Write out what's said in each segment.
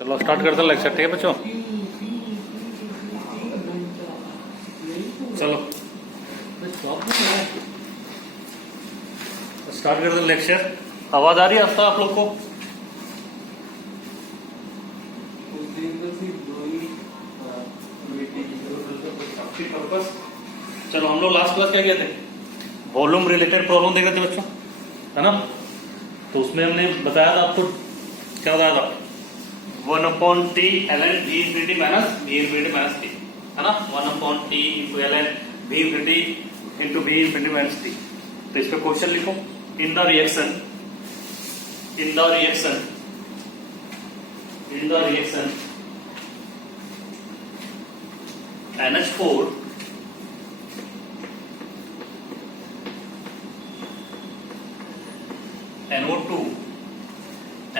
चलो स्टार्ट करते हैं लेक्चर। ठीक है बच्चों, चलो स्टार्ट करते हैं लेक्चर। आवाज आ रही है आप लोग को? चलो हम लोग लास्ट क्लास क्या किए थे? वॉल्यूम रिलेटेड प्रॉब्लम देख रहे थे बच्चों, है ना? तो उसमें हमने बताया था आपको, क्या बताया था? 1/t ln v infinity minus v infinity minus t, है ना? 1/t into ln v infinity into v infinity minus t। तो इस पे क्वेश्चन लिखो। इन the reaction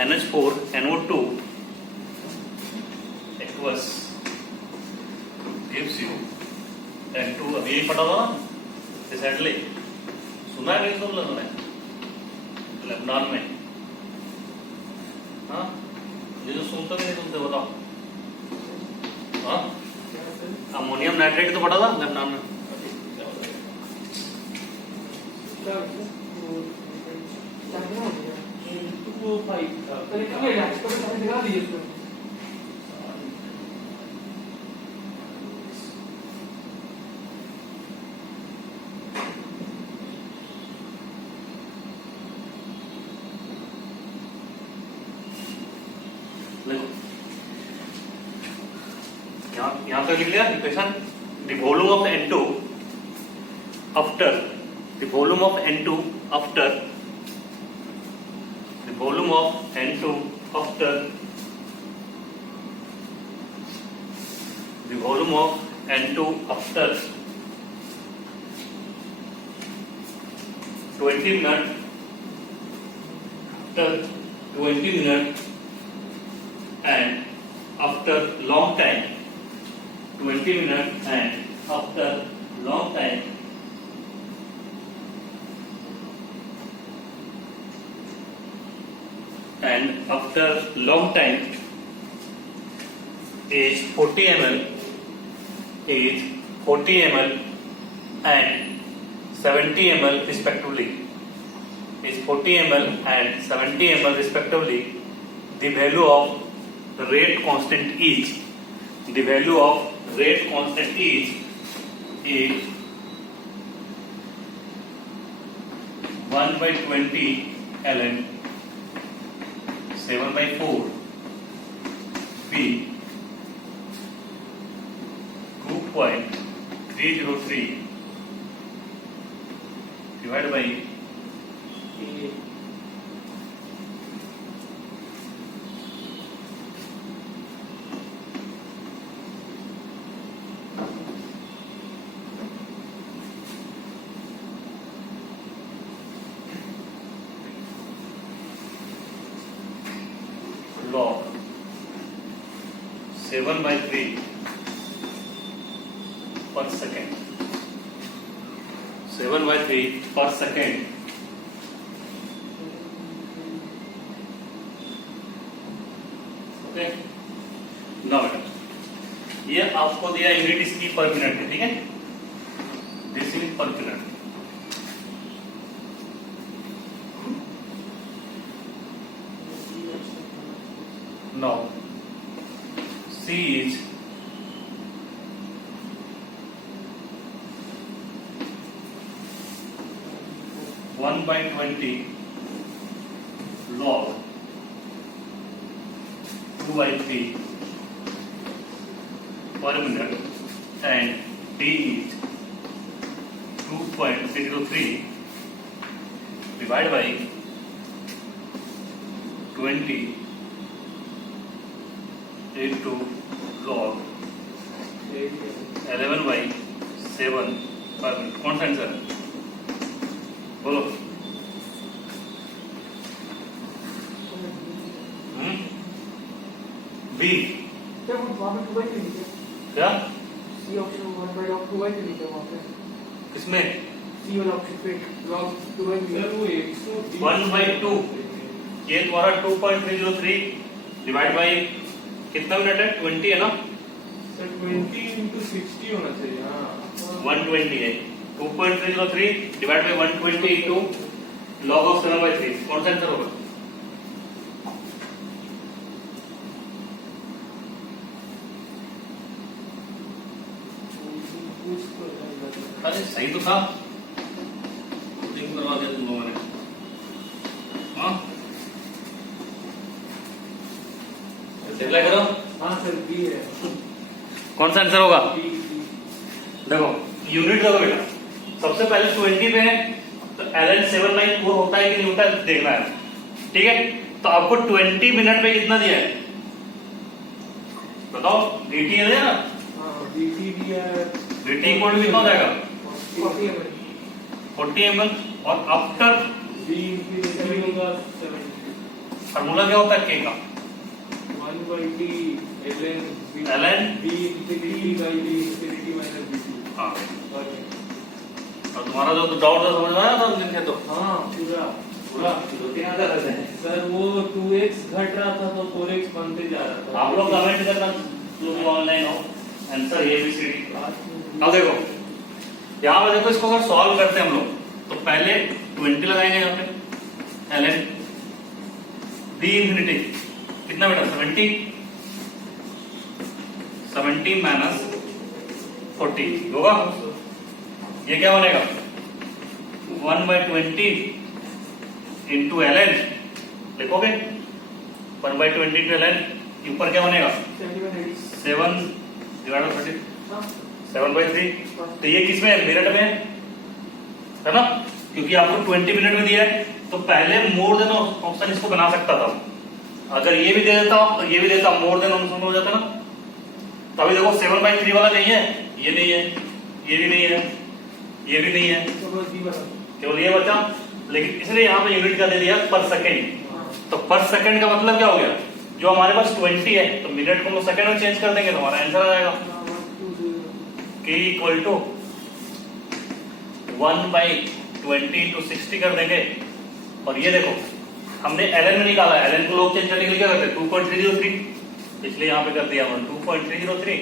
NH4 NO2 aqueous gives you N2। अभी यही पढ़ा था ना रिसेंटली, सुना है नहीं? सुन लो लेबनान में, हाँ? ये जो सुनते नहीं सुनते बताओ, हाँ? अमोनियम नाइट्रेट तो पढ़ा था लेबनान में। यहाँ तक लिख लिया equation. The volume of N2 after the volume of N2 after the volume of N2 after the volume of N2 after 20 minutes, after 20 minutes and after long time, 20 minutes and after long time is 40 ml and 70 ml respectively, is 40 ml and 70 ml respectively. The value of the rate constant is, the value of rate constant is 1/20 ln 7/4 p 2.303 divided by log 7/3 per second, 7/3 per second। Okay, ना बेटा ये आपको दिया unit इसकी पर minute है, ठीक है? दिस इज पर minute. Now C is 1/20 log 2/3 per minute and D is 2.303 divided by 20 into log 11/7 per minute। कौन सा आंसर बोलो? बी क्या? सी ऑप्शन 1/2 लिखा वहाँ पे। किसमें? सी वाला ऑप्शन पे log 2/2। 1/2 ये तुम्हारा 2.303 डिवाइड बाई कितना मिनट है? 20 है ना? सर 20 into 60 होना चाहिए। हाँ 120 है। 2.303 divide by 120 into log of 7/3 कौन सा आंसर होगा? अरे सही तो था, लिंक करवा दिया तुम लोगों ने। हाँ अप्लाई करो। हाँ सर बी है। कौन सा आंसर होगा? बी देखो यूनिट देखो बेटा, सबसे पहले 20 पे है तो ln 7/4 होता है कि नहीं होता है देखना है, ठीक है? तो आपको 20 मिनट में कितना दिया है बताओ? dt है ना, हाँ बीटी भी है। dt इक्वल टू कितना हो जाएगा? 40 ml 40 ml। और आफ्टर बी इंफिनिटी होगा 70। फार्मूला क्या होता है k का? 1/t ln ln b infinity by b infinity minus b2। हाँ, और तुम्हारा जो डाउट था समझ में आया था लिखे तो? हाँ पूरा पूरा 2-3 आंसर रहते हैं। सर वो 2x घट रहा था तो 4x बनते जा रहा था। आप लोग कमेंट करना जो भी ऑनलाइन हो answer A B C D. अब देखो यहाँ पे देखो, इसको अगर सॉल्व करते हैं हम लोग तो पहले 20 लगाएंगे यहाँ पे ln b इंफिनिटी कितना बेटा? 70 माइनस 40 होगा। ये क्या बनेगा? 1/20 इंटू ln लिखोगे 1/20 इंटू ln, ऊपर क्या बनेगा? 7 डिवाइड बाई 30 7/3। तो ये किसमें है? मिनट में है ना, क्योंकि आपको 20 मिनट में दिया है तो पहले मोर देन ऑप्शन इसको बना सकता था। अगर ये भी दे देता और ये भी देता मोर देन ऑप्शन हो जाता ना। तो अभी देखो 7/3 वाला नहीं है, ये नहीं है, ये भी नहीं है, ये भी नहीं है, केवल ये बचा। लेकिन इसलिए यहाँ पे यूनिट का दे दिया पर सेकेंड। तो पर सेकेंड का मतलब क्या हो गया? जो हमारे पास 20 है तो मिनट को हम सेकेंड में चेंज कर देंगे तो हमारा आंसर आ जाएगा k इक्वल टू 1/20 इंटू 60 कर देंगे। और ये देखो हमने ln में निकाला, ln को लोग चेंज करने के लिए क्या करते हैं? 2.303, इसलिए यहाँ पे कर दिया हमने 2.303।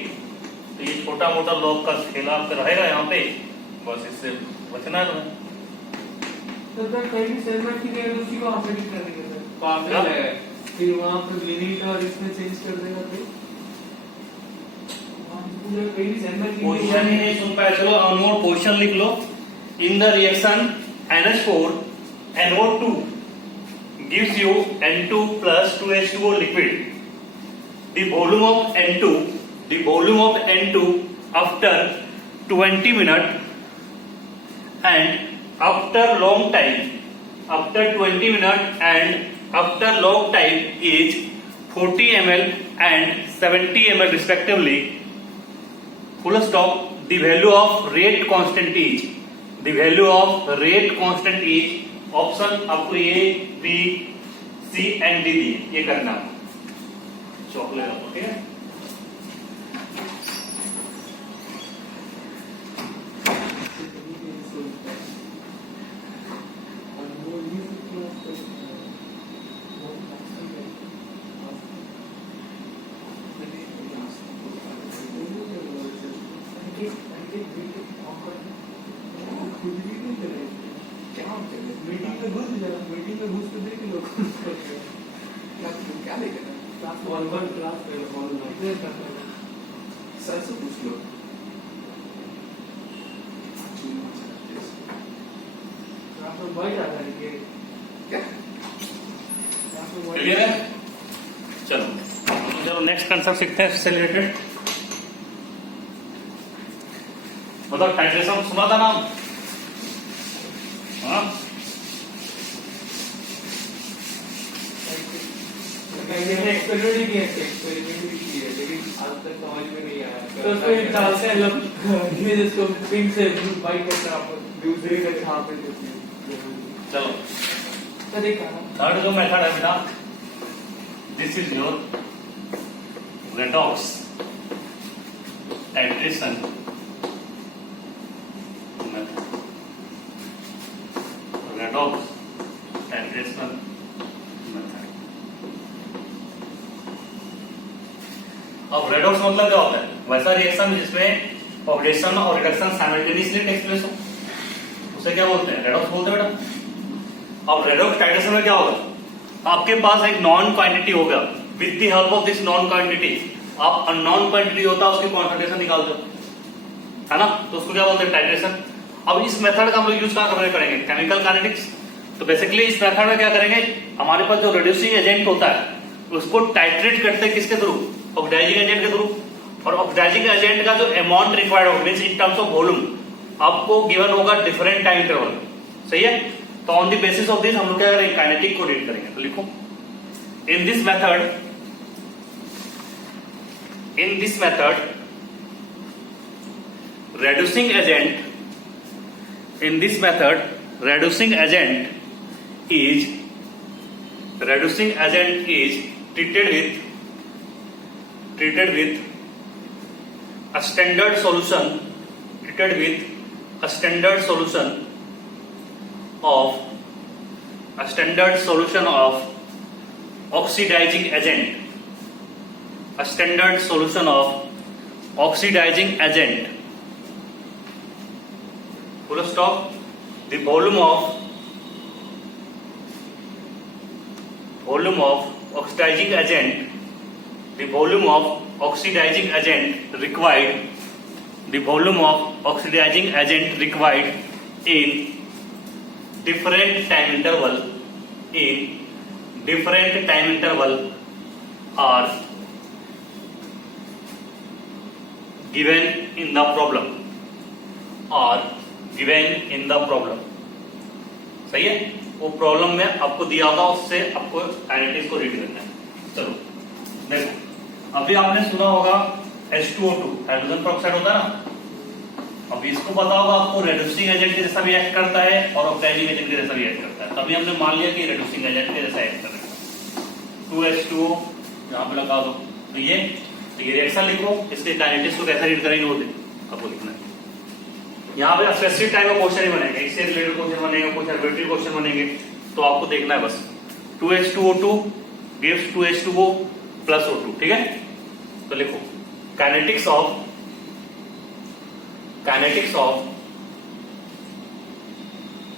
तो ये छोटा मोटा लॉग का खेला आपका रहेगा यहाँ पे, बस इससे बचना है तुम्हें। तो सर कहीं भी सेगमेंट की जगह उसी को ऑपरेट कर देंगे सर। पागल है, फिर वहाँ पे लिमिट और इसमें चेंज कर देगा तो कहीं भी सेगमेंट की पोजीशन ही नहीं सुन पाए, चलो अनमोल पोजीशन लिख लो। In the reaction NH4 NO2 gives you N2 plus 2H2O liquid. The volume of N2 after 20 minutes and after 20 minutes and after long time is 40 ml and 70 ml respectively. Full stop. The value of rate constant is option आपको A, B, C and D दिए, ये करना chocolate आपको, ठीक है? Meeting में घुस के देख लो क्या लेकर क्लास सर से पूछ लो। बैठ जाता है कि क्या क्लियर है? चलो नेक्स्ट कंसेप्ट सीखते हैं इससे रिलेटेड। मतलब टाइट्रेशन सुना था नाम? हाँ एक्सपेरिमेंट ही किया लेकिन आज तक समझ में नहीं आया। तो उसमें डालते हैं लोग इमेज इसको पिंक से वाइट करते हैं, आप दूसरे का यहाँ पे देते हैं। चलो तो देखा थर्ड जो मेथड है बेटा, this is your redox titration method. Redox titration method. अब रेडॉक्स मतलब क्या होता है? वैसा रिएक्शन जिसमें ऑक्सीडेशन और रिडक्शन साइमल्टेनियसली टेक्स प्लेस हो, उसे क्या बोलते हैं? रेडॉक्स बोलते हैं बेटा। अब रेडॉक्स टाइट्रेशन में क्या होगा? आपके पास एक नॉन क्वांटिटी होगा, with the help of this non quantity आप अननोन क्वांटिटी होता है उसकी कॉन्सेंट्रेशन निकाल दो, है ना? तो उसको क्या बोलते हैं? टाइट्रेशन। अब इस मेथड का हम लोग यूज कहां करेंगे? Chemical kinetics. तो बेसिकली इस मेथड में क्या करेंगे, हमारे पास जो रिड्यूसिंग एजेंट होता है उसको टाइट्रेट करते हैं किसके थ्रू? ऑक्सीडाइजिंग एजेंट के थ्रू। और ऑक्सीडाइजिंग एजेंट का जो अमाउंट रिक्वायर्ड होगा means in terms of volume आपको गिवन होगा डिफरेंट टाइम इंटरवल, सही है? तो on the basis of this हम लोग क्या करेंगे? काइनेटिक को रीड करेंगे। तो लिखो in this method reducing agent is treated with a standard solution of oxidizing agent, full stop. The volume of oxidizing agent required in different time interval are given in the problem. सही है? वो problem में आपको दिया होगा, उससे आपको kinetics को रीड करना है। चलो देखो, अभी आपने सुना होगा H2O2 हाइड्रोजन पेरोक्साइड होता है ना। अब इसको पता होगा आपको रेड्यूसिंग एजेंट के जैसा भी एक्ट करता है और ऑक्सीडाइजिंग एजेंट के जैसा भी एक्ट करता है। तभी हमने मान लिया कि रेड्यूसिंग एजेंट के जैसा एक्ट करेगा। 2H2O यहाँ पे लगा दो। तो ये रिएक्शन लिखो, इसके काइनेटिक्स को कैसे रीड करेंगे वो आपको लिखना है। यहाँ पे स्पेसिफिक टाइप का क्वेश्चन ही बनेगा, इससे रिलेटेड क्वेश्चन बनेगा, कुछ एल्जेब्रिक क्वेश्चन बनेंगे, तो आपको देखना है बस। 2H2O2 gives 2H2O plus O2, ठीक है? तो लिखो kinetics of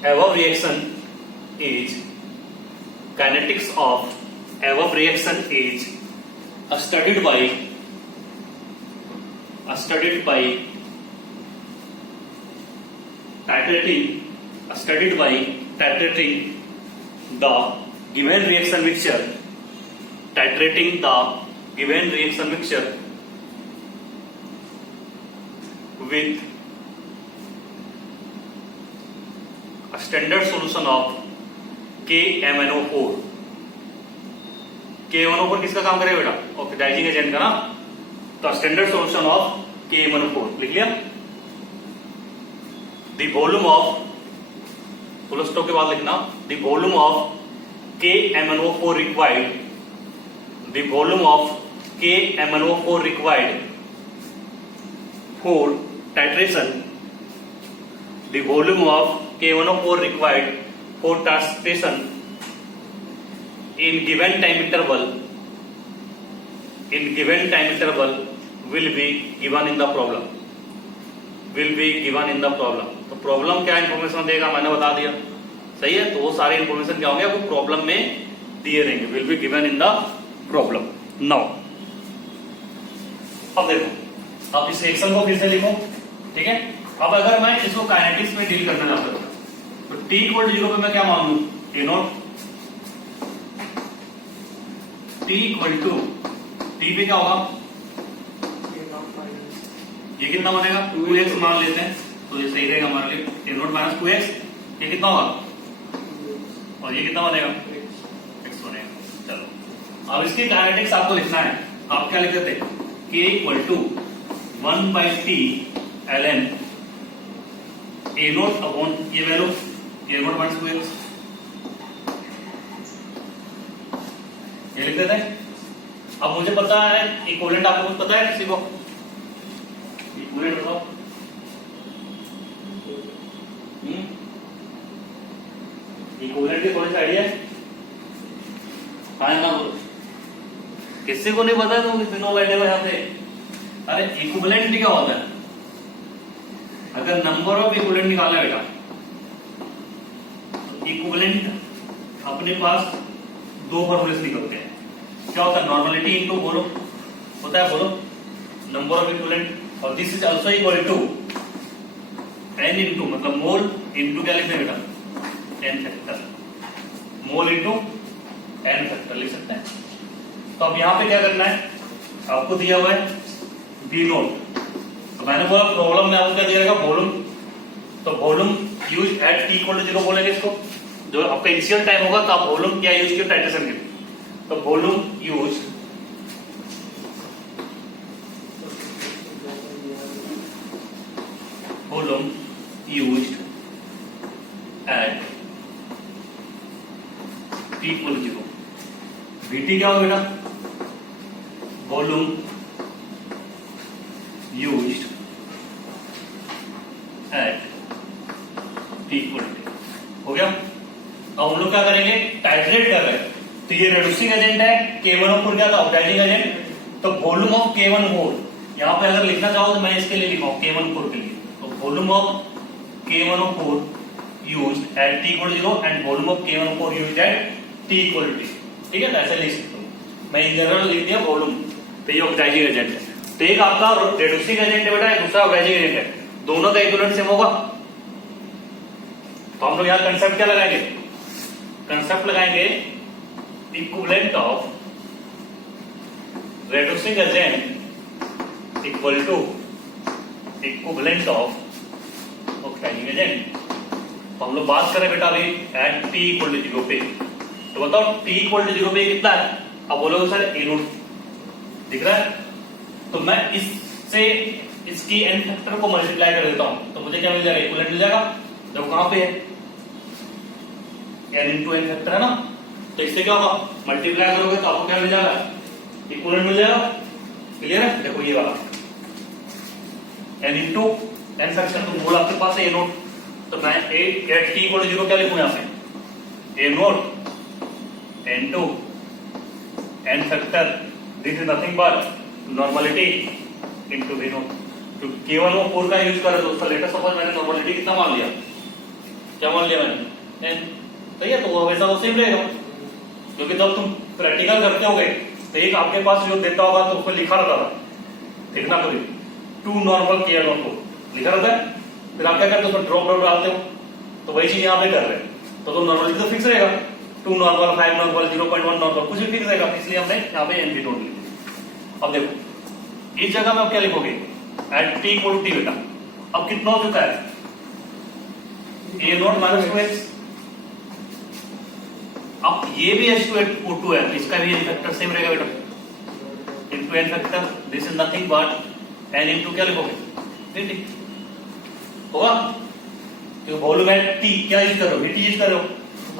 above reaction is studied by titrating the given reaction mixture with a standard solution of KMnO4। KMnO4 किसका काम करेगा बेटा? ऑक्सीडाइजिंग एजेंट का ना। तो स्टैंडर्ड सॉल्यूशन ऑफ KMnO4 लिख लिया। The volume of, full stop के बाद लिखना, the volume of KMnO4 required for titration, the volume of KMnO4 required for titration in given time interval will be given in the problem। तो problem क्या information देगा मैंने बता दिया, सही है? तो वो सारे इंफॉर्मेशन क्या होंगे आपको प्रॉब्लम में दिए रहेंगे, will be given in the problem. Now अब देखो, अब इस रिएक्शन को फिर से लिखो, ठीक है? अब अगर मैं इसको काइनेटिक्स में डील करना चाहता हूं तो T = 0 पे मैं क्या मान लूं? A0। T पे क्या होगा? ये कितना बनेगा? 2x मान लेते हैं तो ये सही रहेगा हमारे लिए। A0 - 2x, ये कितना होगा? और ये कितना बनेगा? x बनेगा। चलो अब इसकी काइनेटिक्स आपको लिखना है। आप क्या लिख देते? K = 1/T ln A0 upon ये वैल्यू A0 - 2x, ये लिख देते हैं। अब मुझे पता है इक्विवेलेंट, आपको कुछ पता है किसी को? इक्विवेलेंट बताओ। इक्विवेलेंट की थोड़ी सी आइडिया है? हाँ ना बोलो। किसी को नहीं पता तुम तीनों बैठे हुए यहाँ पे। अरे इक्विवेलेंट क्या होता है? अगर नंबर ऑफ इक्विवेलेंट निकालना है बेटा, तो इक्विवेलेंट अपने पास दो फॉर्मूले से निकलते हैं। क्या होता है? नॉर्मलिटी इनटू बोलो होता है, बोलो नंबर ऑफ इक्विवेलेंट, और this is also equal to n into मतलब मोल इनटू क्या लिखते हैं बेटा? n factor, mole into n factor लिख सकते हैं। तो अब यहां पे क्या करना है? आपको दिया हुआ है V नोट, तो मैंने बोला प्रॉब्लम में आपको क्या दिया रहेगा? वॉल्यूम। तो volume used at t equal to 0 बोलेंगे इसको। जो आपका इनिशियल टाइम होगा तो आप वॉल्यूम क्या यूज किया? टाइट्रेशन के। तो volume use volume used eight t equal 0। VT क्या होगा बेटा? Volume used eight t equal हो गया। अब हम लोग क्या करेंगे? टाइट्रेट कर रहे हैं, तो ये रिड्यूसिंग एजेंट है, K1O4 क्या था? Oxidising agent. तो वॉल्यूम ऑफ K1O4 यहां पे अगर लिखना चाहो तो मैं इसके लिए लिखा हूं K1O4 के लिए, तो volume of K1O4 used eight t equal 0 and volume of K1O4 used eight t equal t। ठीक है, ऐसे लिख सकते हो। मैं इन जनरल लिख दिया वॉल्यूम, तो ये ऑक्सीडाइजिंग एजेंट है। तो एक आपका रिड्यूसिंग एजेंट है बेटा, एक दूसरा ऑक्सीडाइजिंग एजेंट है, दोनों का इक्विवेलेंट सेम होगा। तो हम लोग यहां कंसेप्ट क्या लगाएंगे? कंसेप्ट लगाएंगे equivalent of reducing agent equal to equivalent of oxidising agent. तो हम लोग बात करें बेटा अभी एट t इक्वल टू 0 पे, तो बताओ t इक्वल टू 0 पे कितना है? अब बोलोगे सर a नोट दिख रहा है, तो मैं इससे इसकी n फैक्टर को मल्टीप्लाई कर देता हूं, तो मुझे क्या मिल जाएगा? इक्विवेलेंट मिल जाएगा। जब कहां पे है? n इंटू n फैक्टर है ना, तो इससे क्या होगा? मल्टीप्लाई करोगे तो आपको क्या मिल जाएगा? इक्विवेलेंट मिल जाएगा। क्लियर है? देखो ये वाला n इंटू n फैक्टर, तो मोल आपके पास है a नोट, तो मैं एट t इक्वल टू 0 क्या लिखूं यहां पे? a note n2 n factor, this is nothing but normality into v note. तो K1O4 का यूज कर दोस्तों, लेटर सपोज मैंने नॉर्मलिटी कितना मान लिया? क्या मान लिया मैंने? n। सही है, तो वो हमेशा वो सेम रहेगा, क्योंकि जब तुम प्रैक्टिकल करते होगे तो एक आपके पास जो देता होगा तो उसमें लिखा रहता था, देखना कभी 2 नॉर्मल K1O4 लिखा रहता है, फिर आप क्या करते हो? उसमें ड्रॉप डाउन डालते हो, तो वही चीज यहाँ पे कर रहे हैं। तो नॉर्मलिटी तो फिक्स रहेगा, 2 नॉर्मल, 5 नॉर्मल, 0.1 नॉर्मल, कुछ भी फिक्स रहेगा, इसलिए हमने यहाँ पे NB नोट लिखा। अब देखो इस जगह में आप क्या लिखोगे? At t equal to t बेटा। अब कितना हो चुका है? a nought minus 2x। अब ये भी H2O2 है, इसका भी n फैक्टर सेम रहेगा बेटा, into n factor, this is nothing but n into क्या लिखोगे? VT होगा। तो वॉल्यूम एट t क्या यूज कर रहे हो? VT यूज कर रहे हो।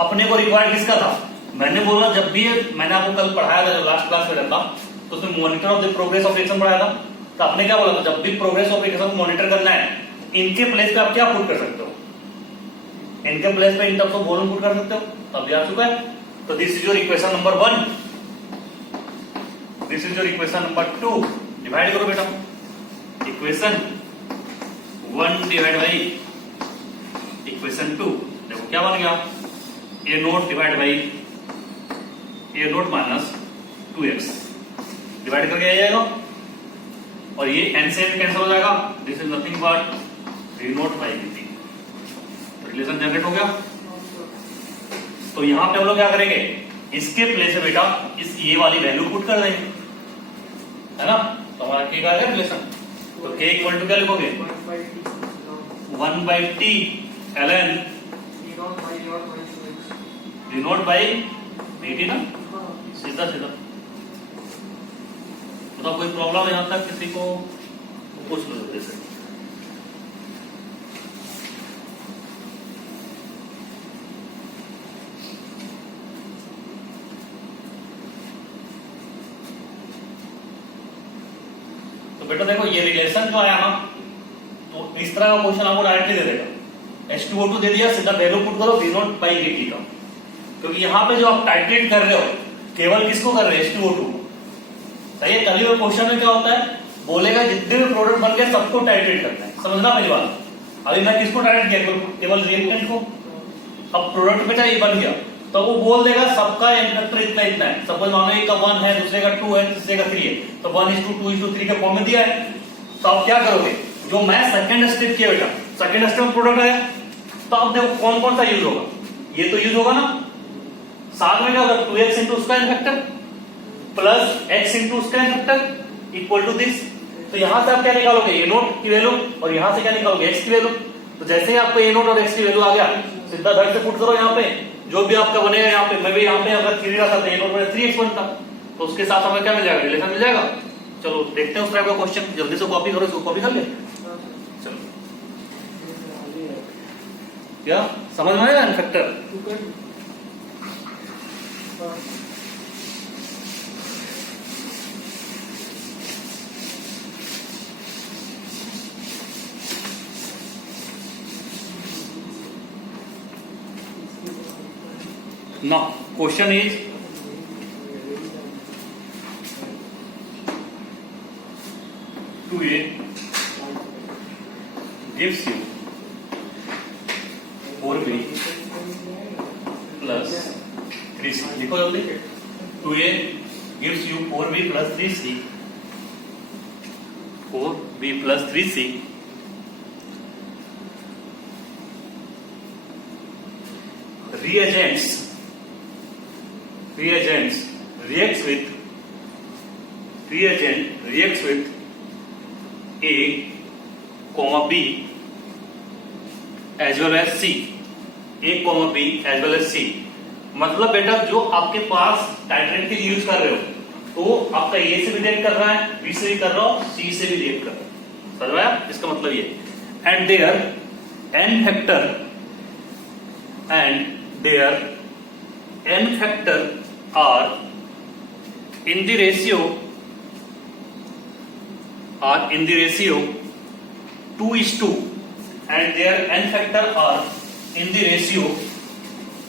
अपने को रिक्वायर्ड किसका था? मैंने बोला जब भी मैंने आपको कल पढ़ाया था, जब लास्ट क्लास में रहता तो उसमें monitor of the progress of reaction पढ़ाया था, तो आपने क्या बोला था? जब भी प्रोग्रेस ऑफ रिएक्शन को मॉनिटर करना है, इनके प्लेस पे आप क्या पुट कर सकते हो? इनके प्लेस पे in terms of volume put कर सकते हो। तब आ चुका है। तो this is your equation number 1, this is your equation number 2। Divide करो बेटा, इक्वेशन 1 डिवाइड बाई इक्वेशन 2। देखो क्या बन गया? a note divide by a nought minus 2x, divide करके आ जाएगा, और ये n से n कैंसिल हो जाएगा, this is nothing but v note by dt। Relation generate हो गया। तो यहां पे हम लोग क्या करेंगे? इसके प्लेस पे बेटा इस ये वाली वैल्यू पुट कर देंगे, है ना। तो हमारा k का है रिलेशन, तो k इक्वल टू क्या लिखोगे? 1 by t ln v note by dt ना, सीधा सीधा। बताओ कोई प्रॉब्लम यहां तक किसी को? पूछ लो जल्दी से। तो बेटा देखो ये रिलेशन जो आया ना, तो इस तरह का क्वेश्चन आपको डायरेक्टली दे देगा। H2O2 दे दिया, सीधा वैल्यू पुट करो V नोट बाई dt का, क्योंकि यहाँ पे जो आप टाइट्रेट कर रहे हो केवल किसको कर रहे हो? H2O2 को। सही है। कभी वो क्वेश्चन में क्या होता है, बोलेगा जितने भी प्रोडक्ट बन गए सबको टाइट्रेट करना है, समझना मेरी बात। अभी मैं किसको टाइट्रेट किया, केवल रिएक्टेंट को। अब प्रोडक्ट बेटा ये बन गया तो वो बोल देगा सबका इनफैक्टर इतना इतना है। सपोज मानो एक का 1 है, दूसरे का 2 है, तीसरे का 3 है, तो 1:2:3 के फॉर्म में दिया है। तो आप क्या करोगे, जो मैं सेकंड स्टेप किया बेटा, सेकंड स्टेप में प्रोडक्ट आया, तो अब देखो कौन कौन सा यूज होगा। ये तो यूज होगा ना, साथ में क्या होगा, 2x इंटू उसका इनफैक्टर प्लस x इंटू उसका इनफैक्टर इक्वल टू दिस। तो यहां से आप क्या निकालोगे, ए नोट की वैल्यू, और यहां से क्या निकालोगे, x की वैल्यू। तो जैसे ही आपको ए नोट और x की वैल्यू आ गया, सीधा धड़ से पुट करो यहाँ पे, जो भी आपका बनेगा यहाँ पे। मैं भी यहाँ पे अगर 3 रखा था, ए नोट बने 3x बनता, तो उसके साथ हमें क्या मिल जाएगा, रिलेशन मिल जाएगा। चलो देखते हैं उस टाइप का क्वेश्चन, जल्दी से कॉपी करो, इसको कॉपी कर ले। चलो क्या समझ में आया n-factor. Now, question is, two A gives you 4B plus 3C. लिखो जल्दी। 2A gives you 4B plus 3C. 4B plus 3C. Reagent reacts with A, B as well as C. A, B as well as C. मतलब बेटा जो आपके पास titrate के लिए use कर रहे हो, तो आपका A से भी रिएक्ट कर रहा है, B से भी कर रहा हो, C से भी रिएक्ट कर रहा है। समझ आया? इसका मतलब ये। And their n factor are in the ratio 2:2, and their n factor are in the ratio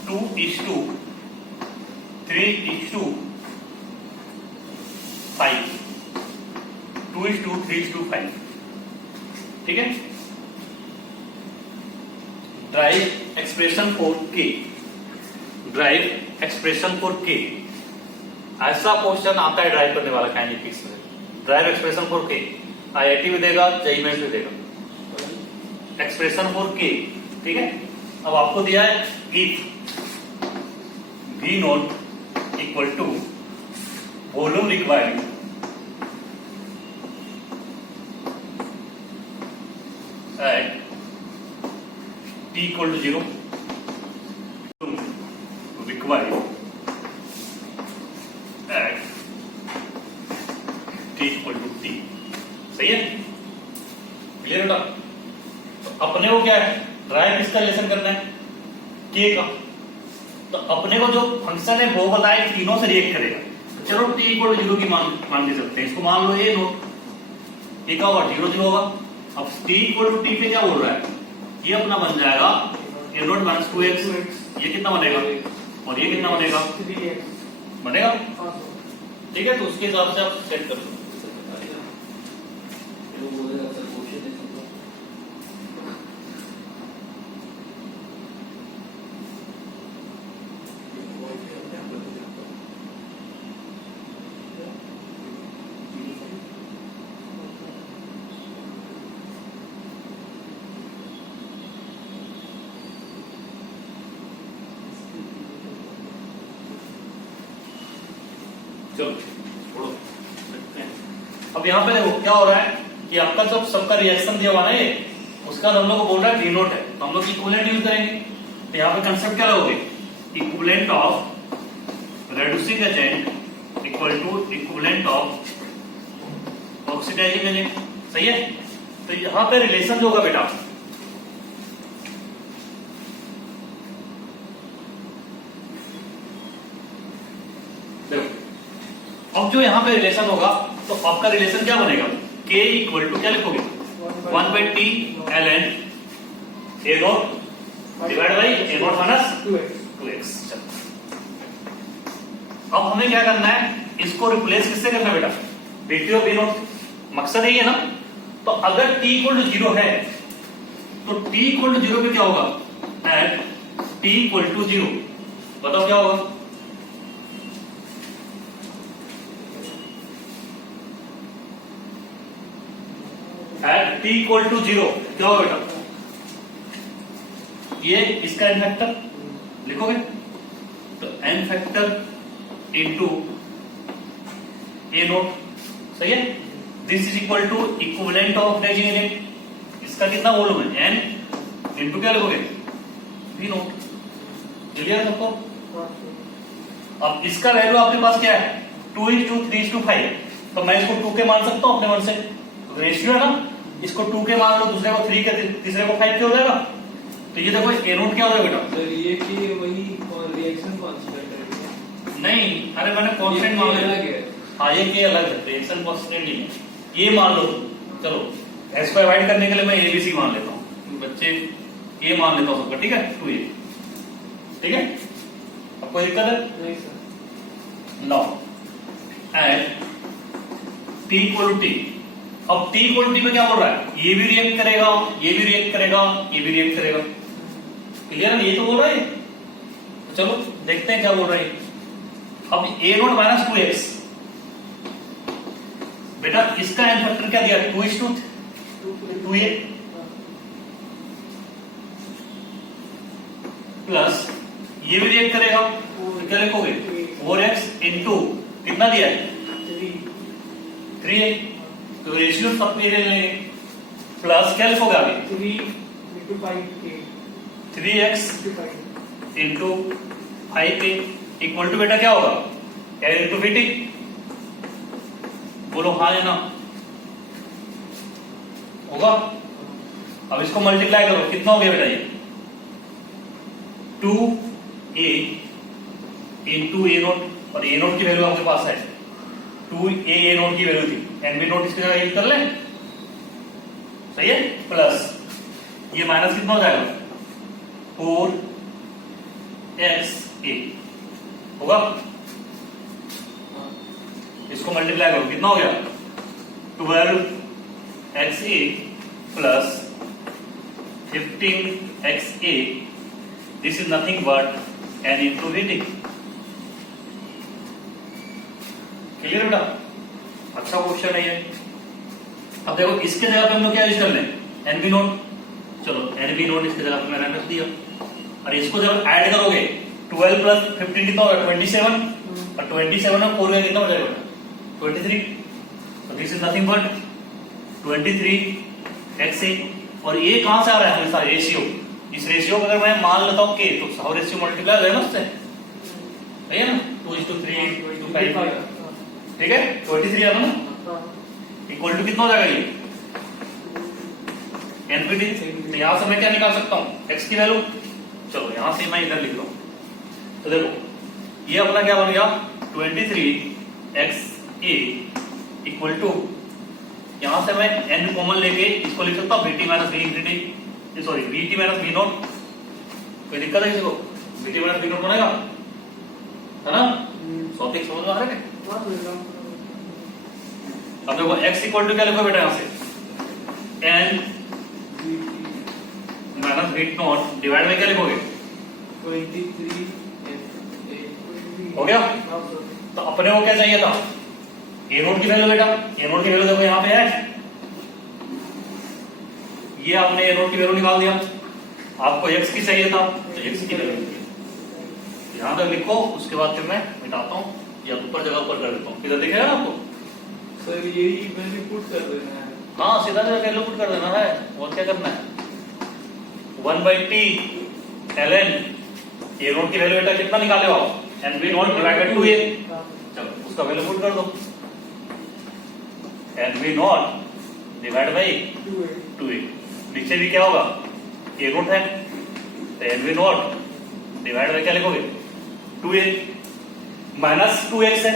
2:3:5. 2:3:5, ठीक है। ड्राइव एक्सप्रेशन फॉर K, ऐसा क्वेश्चन आता है ड्राइव करने वाला काइनेटिक्स में। Drive expression for K IIT भी देगा, जेईई मेंस भी देगा। एक्सप्रेशन फॉर K, ठीक है। अब आपको दिया है if V not equal to volume required at T equal to 0, required at T equal to T। सही है, क्लियर बेटा। तो अपने को क्या है, ड्राइव किसका रिलेशन करना है, K का। तो अपने को जो फंक्शन है वो बताए तीनों से रिएक्ट करेगा। तो चलो T इक्वल टू 0 की मान दे सकते हैं, इसको मान लो A नोट, A का होगा 0 0 होगा। अब T इक्वल टू T पे क्या बोल रहा है, ये अपना बन जाएगा A नोट माइनस 2x। ये कितना बनेगा और ये कितना बनेगा, 3x बनेगा, ठीक है। तो उसके हिसाब से आप सेट कर लो। चलो छोड़ो। अब यहाँ पे देखो क्या हो रहा है कि आपका जब सबका रिएक्शन दिया हुआ ना ये, उसका हम लोग को बोल रहा है डी नोट है, तो हम लोग इक्विवेलेंट यूज करेंगे। तो यहाँ पे कंसेप्ट क्या लोगे, equivalent of reducing agent equal to equivalent of oxidising agent. सही है। तो यहाँ पे रिलेशन जो होगा बेटा, अब जो यहाँ पे रिलेशन होगा तो आपका रिलेशन क्या बनेगा, K इक्वल टू क्या लिखोगे, 1/T ln A note divide by A nought minus 2x। अब हमें क्या करना है, इसको रिप्लेस किससे करना है बेटा, VT ऑफ V नॉट, मकसद यही है ना। तो अगर t इक्वल टू 0 है तो t इक्वल टू 0 पे क्या होगा, एट t इक्वल टू 0 बताओ क्या होगा। एट t इक्वल टू 0 क्या होगा बेटा, ये इसका n फैक्टर लिखोगे तो n factor into a nought, सही है। This is equal to equivalent of raising unit, इसका कितना वॉल्यूम है n इंटू क्या लिखोगे v नोट, क्लियर है सबको। अब इसका वैल्यू आपके पास क्या है 2:3:5, तो मैं इसको 2 के मान सकता हूं अपने मन से, तो रेशियो है ना, इसको 2 के मान लो, दूसरे को 3 के, तीसरे को 5 के हो जाएगा। तो ये देखो ए नोट क्या हो जाएगा बेटा, सर ये कि वही रिएक्शन कांस्टेंट है। नहीं अरे मैंने कांस्टेंट मान लिया, अलग है। हाँ ये के अलग है, रिएक्शन कांस्टेंट नहीं है, ये मान लो। चलो एस को अवॉइड करने के लिए मैं एबीसी मान लेता हूँ, बच्चे ये मान लेता हूँ सबका, ठीक है 2a, ठीक है। अब कोई दिक्कत है नहीं sir. No, at t equal to t, अब t इक्वल टू t में क्या बोल रहा है, ये भी रिएक्ट करेगा, ये भी रिएक्ट करेगा, ये भी रिएक्ट करेगा, क्लियर है, ये तो बोल रहा है। चलो देखते हैं क्या बोल रहा है। अब a नोट माइनस 2x, बेटा इसका एन फैक्टर क्या दिया 2:2a प्लस ये भी रिएक्ट करेगा, तो क्या लिखोगे 4x इंटू कितना दिया है 3a, तो रेशियो सब पे ले लेंगे, प्लस क्या लिखोगे आगे 3x into 5a equal to बेटा क्या होगा L इंटू VT, बोलो हाँ या ना, होगा। अब इसको मल्टीप्लाई करो, कितना हो गया बेटा ये 2a इंटू a नोट, और a नोट की वैल्यू आपके पास है 2a नोट की वैल्यू थी, nb नोट इसकी जगह यूज कर ले, सही है, प्लस ये माइनस कितना हो जाएगा 4xa होगा। इसको मल्टीप्लाई करो, कितना हो गया 12xa plus 15xa, this is nothing but n into VT, clear बेटा, अच्छा क्वेश्चन है ये। अब देखो इसके जगह पे हम लोग क्या यूज कर लें NB नोट, चलो NB नोट इसके जगह पे मैंने रख दिया, और इसको जब ऐड करोगे 12 प्लस 15 कितना होगा 27, और 27 में 4 कितना हो जाएगा 23, तो this is nothing but 23xa, और ये कहां से आ रहा है हमेशा रेशियो, इस रेशियो को अगर मैं मान लेता हूं के, तो सब रेशियो मल्टीप्लाई हो जाएगा उससे, सही है ना 2:3:5, ठीक है 23 आ रहा ना, इक्वल टू कितना हो जाएगा ये एनपीटी, तो यहां से मैं क्या निकाल सकता हूं x की वैल्यू, चलो यहां से मैं इधर लिख रहा हूं, तो देखो ये अपना क्या बन गया 23xa इक्वल टू, यहां से मैं n कॉमन लेके इसको लिख सकता हूं VT minus V infinity, sorry VT minus V not, कोई दिक्कत है किसी को, VT माइनस V नॉट बनेगा, है ना, टॉपिक समझ में आ रहा है। अब देखो x इक्वल टू क्या लिखो बेटा यहां से n minus V naught divide में क्या लिखोगे 23 हो गया। तो अपने को क्या चाहिए था a नोट की वैल्यू, बेटा a नोट की वैल्यू देखो यहाँ पे है, ये आपने a नोट की वैल्यू निकाल दिया, आपको x की चाहिए था तो x की वैल्यू यहां तक लिखो, उसके बाद फिर मैं मिटाता हूँ या ऊपर जगह ऊपर कर देता हूँ, इधर दिखेगा ना आपको, सर यही वैल्यू पुट कर देना है। हाँ सीधा सीधा वैल्यू पुट कर देना है, और क्या करना है 1/t ln a नोट की वैल्यू बेटा कितना निकाले हो आप nb नोट डिवाइडेड 2a, चलो उसका वैल्यू पुट कर दो, nb note divide by 2a, नीचे भी क्या होगा a नोट है, तो nb नोट डिवाइड बाई क्या लिखोगे 2a माइनस 2x है,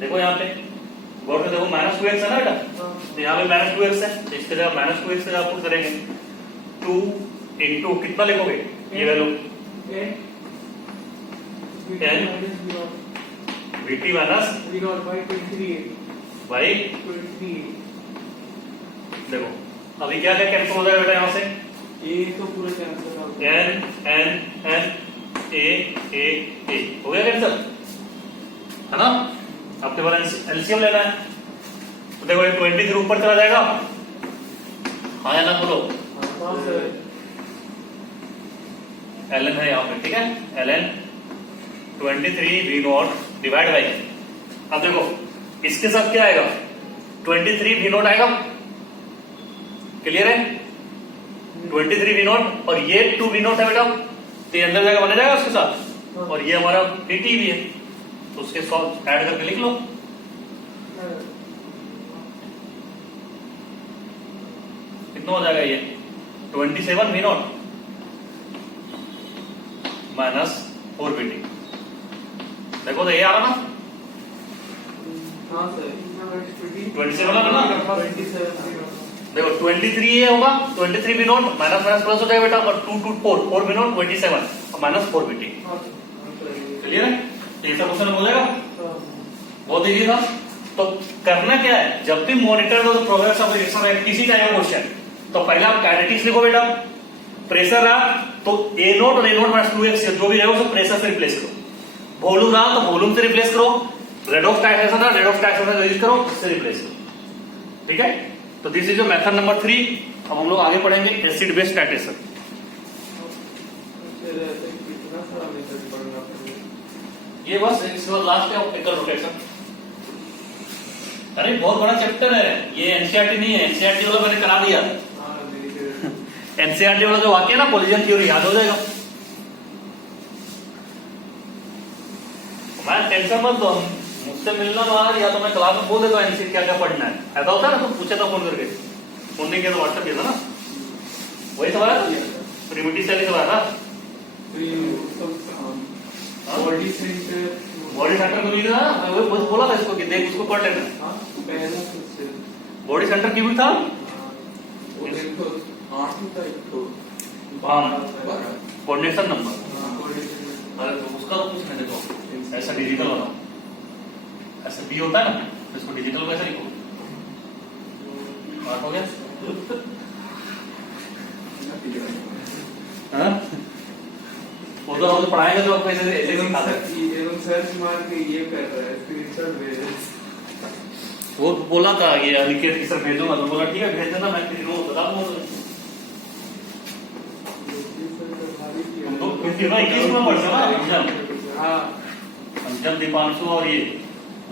देखो यहाँ पे बोर्ड में देखो माइनस 2x है ना बेटा, तो यहाँ पे माइनस 2x है, तो इसके जगह माइनस 2x से आप पुट करेंगे 2 इंटू कितना लिखोगे ये वैल्यू VT माइनस भाई 20 देखो अभी क्या क्या कैंसिल हो जाएगा बेटा यहाँ से, ये तो पूरा कैंसिल हो गया। एन एन एन ए हो गया कैंसिल, है ना। अब केवल एलसीएम लेना है, तो देखो ये 23 ऊपर चला जाएगा, हाँ या ना बोलो। हाँ सर। ln है यहाँ पे, ठीक है, ln 23 v naught divide by, अब देखो इसके साथ क्या आएगा, 23 v नॉट आएगा, क्लियर है, 23 v नॉट और ये 2 v नॉट है बेटा, तो ये अंदर जाएगा बना जाएगा उसके साथ, और ये हमारा dt भी है, तो उसके साथ ऐड करके लिख लो, कितना हो जाएगा ये 27 v नॉट माइनस 4 bt, देखो तो ये आ रहा ना, हाँ सर। 27 आ रहा ना, 27 देखो 23 ये होगा, 23 v not minus minus plus हो जाएगा बेटा, और 2 2 4 v नॉट 27 और माइनस 4 bt, क्लियर है, ये सब क्वेश्चन हो जाएगा, बहुत इजी था। तो करना क्या है, जब भी monitor the progress of reaction है किसी का क्वेश्चन, तो पहले आप काइनेटिक्स लिखो बेटा, प्रेशर रहा तो ए नोट और ए नोट माइनस 2x जो भी रहे उसे प्रेशर से रिप्लेस करो, वॉल्यूम रहा तो वॉल्यूम से रिप्लेस करो, रेडॉक्स टाइट्रेशन रहा रेडॉक्स टाइट्रेशन यूज करो, इससे रिप्लेस करो, ठीक है। तो दिस इज मेथड नंबर 3। अब हम लोग आगे पढ़ेंगे एसिड बेस टाइट्रेशन। कितना सारा मेथड पढ़ना पड़ेगा। ये बस इसके लास्ट है ऑप्टिकल रोटेशन, अरे बहुत बड़ा चैप्टर है ये, एनसीईआरटी नहीं है, एनसीईआरटी वाला मैंने करा दिया, हाँ मेरी एनसीईआरटी वाला जो वाक्य है ना कोलिजन थ्योरी याद हो जाएगा, मैं टेंशन मत दो, मुझसे मिलना बाहर या तो मैं क्लास में बोल देता हूँ एनसी क्या क्या पढ़ना है, ऐसा होता है ना, तो पूछे था फोन करके, फोन नहीं किया तो व्हाट्सएप किया था ना, वही सवाल है, प्रिमिटिव सेल सवाल था, बॉडी सेंटर बॉडी सेंटर को लिखा था, मैं वही बोला था इसको कि देख उसको पढ़ लेना, पहला क्वेश्चन बॉडी सेंटर की भी था, वो देखो 8 था एक तो कोऑर्डिनेशन नंबर, बॉडी सेंटर अरे तो उसका तो पूछने देखो, ऐसा डिजिटल वाला, ऐसा बी होता है ना, तो इसको डिजिटल कैसे लिखो, बात हो गया, हाँ? वो तो हम पढ़ाएंगे तो कैसे ऐसे एवं सर्च मार के ये कर रहा है, स्क्रीनशॉट भेज, वो बोला था ये अनिकेत की सर भेजूंगा, तो बोला ठीक है भेज देना, मैं फिर वो बता दूंगा हम तो, क्योंकि भाई 21 में पढ़ते हैं ना अंजन, हाँ अंजन दीपांशु और ये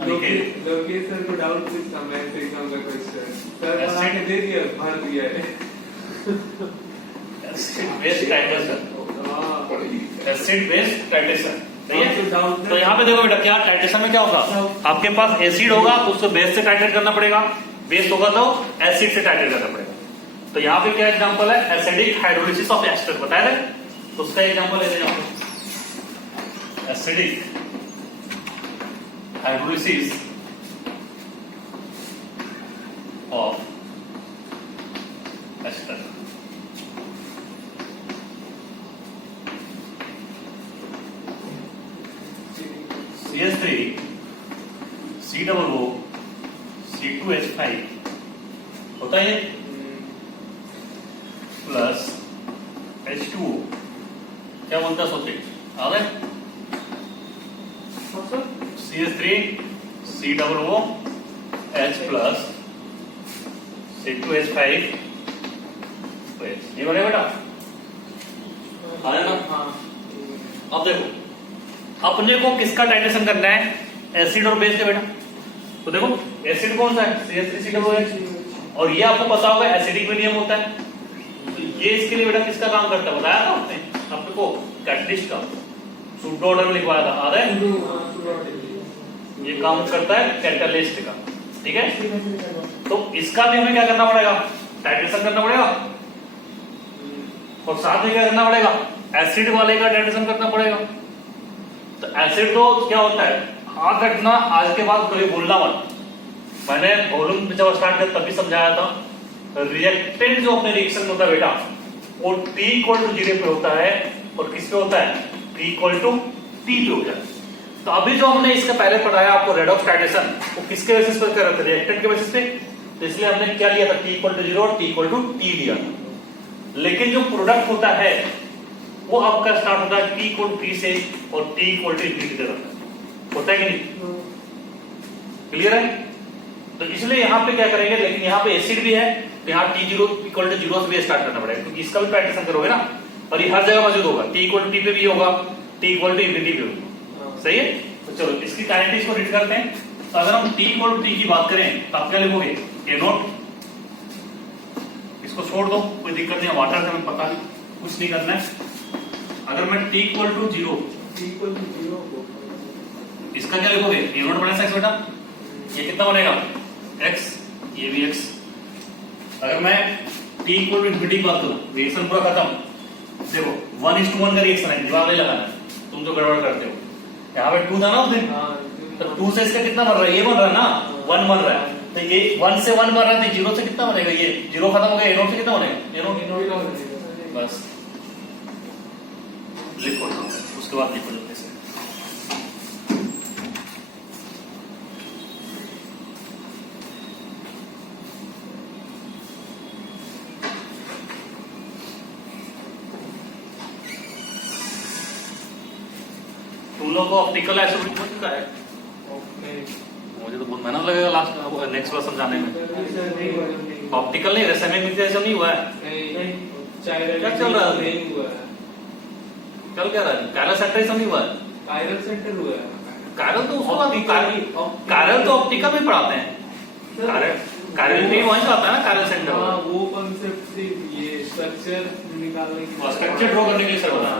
अनिकेत, लोकेश सर को डाउट पूछता मैं एग्जाम का क्वेश्चन, सर बना के दे दिया, भर दिया है। Acid base titration, acid base titration, सही है। तो यहाँ पे देखो बेटा क्या टाइट्रेशन में क्या होगा, आपके पास एसिड होगा तो उसको बेस से टाइट्रेट करना पड़ेगा, बेस होगा तो एसिड से टाइट्रेट करना पड़ेगा। तो यहाँ पे क्या एग्जांपल है, एसिडिक हाइड्रोलिसिस ऑफ एस्टर बताया था, तो उसका एग्जांपल लेते हैं, acidic hydrolysis of ester. CH3 COO C2H5 होता है प्लस H2O, क्या बोलता है सोचे आ रहा है, CH3 COO H plus C2H5 ये बने बेटा, आ रहा है ना। अब देखो अपने को किसका टाइट्रेशन करना है, एसिड और बेस के बेटा, तो देखो एसिड कौन सा है, CH3COOH, और ये आपको पता होगा एसिडिक में नियम होता है, तो ये इसके लिए बेटा किसका काम करता है बताया था आपने, आपको कैटलिस्ट का सूडो ऑर्डर में लिखवाया था, आ रहा है, ये काम करता है कैटलिस्ट का, ठीक है। तो इसका भी हमें क्या करना पड़ेगा, टाइट्रेशन करना पड़ेगा, और साथ में क्या करना पड़ेगा, एसिड वाले का टाइट्रेशन करना पड़ेगा। तो एसिड तो क्या होता है, हाथ रखना, आज के बाद कभी भूलना मत, मैंने वॉल्यूम जब स्टार्ट किया तभी समझाया था, रिएक्टेंट जो अपने रिएक्शन में होता है बेटा वो T = 0 पे होता है, और किस पे होता है, T = T पे होता है। तो अभी जो हमने इसके पहले पढ़ाया आपको रेडॉक्स टाइट्रेशन, वो किसके बेसिस पर कर रहे थे? रिएक्टेंट के बेसिस पे। तो इसलिए हमने क्या लिया था? T इक्वल टू 0 और T इक्वल टू T लिया। लेकिन जो प्रोडक्ट होता है वो आपका स्टार्ट होता है T इक्वल टू T से और T इक्वल टू इंफिनिटी तक होता है कि नहीं? क्लियर है? तो इसलिए यहाँ पे क्या करेंगे, लेकिन यहाँ पे एसिड भी है तो यहाँ T0 इक्वल टू 0 से भी स्टार्ट करना पड़ेगा, क्योंकि इसका भी टाइट्रेशन करोगे ना, और ये हर जगह मौजूद होगा। T इक्वल टू T पे भी होगा, T इक्वल टू इंफिनिटी भी होगा। सही है? तो चलो इसकी काइनेटिक्स को रीड करते हैं। तो अगर हम T इक्वल टू T की बात करें तो आप क्या लिखोगे? A नोट, इसको छोड़ दो, कोई दिक्कत नहीं है, वाटर से हमें पता नहीं, कुछ नहीं करना है। अगर मैं T इक्वल टू 0, इसका क्या लिखोगे? A नोट माइनस x बेटा, ये कितना बनेगा? x, ये भी x। अगर मैं T इक्वल टू इंफिनिटी की बात करूं, रिएक्शन पूरा खत्म। देखो 1:1 का रिएक्शन है, जवाब नहीं लगाना, तुम तो गड़बड़ करते हो। यहाँ पे 2 था ना उस दिन, तो 2 से इसका कितना बन रहा है? ये बन रहा है ना, 1 बन रहा है। तो ये 1 से 1 बन रहा है, तो 0 से कितना बनेगा? ये 0 खत्म हो गया, A नोट से कितना बनेगा? A note. बस लिखो, उसके बाद लिखो जल्दी से। तुम लोग को ऑप्टिकल आइसोटोप हो चुका है? मुझे तो बहुत मेहनत लगेगा लास्ट नेक्स्ट बार समझाने में। ऑप्टिकल नहीं, रेसेमिक मिक्सिएशन नहीं हुआ है? क्या चल रहा है? चल क्या रहा है? कायरल सेंटरेशन नहीं हुआ है? कायरल सेंटर हुआ है। कायरल तो उसको कायरल तो ऑप्टिकल में पढ़ाते हैं। कायरल भी वहीं से आता है ना, कायरल सेंटर। हाँ, वो कांसेप्ट से ये स्ट्रक्चर निकालने के स्ट्रक्चर ड्रॉ करने के लिए सर बना।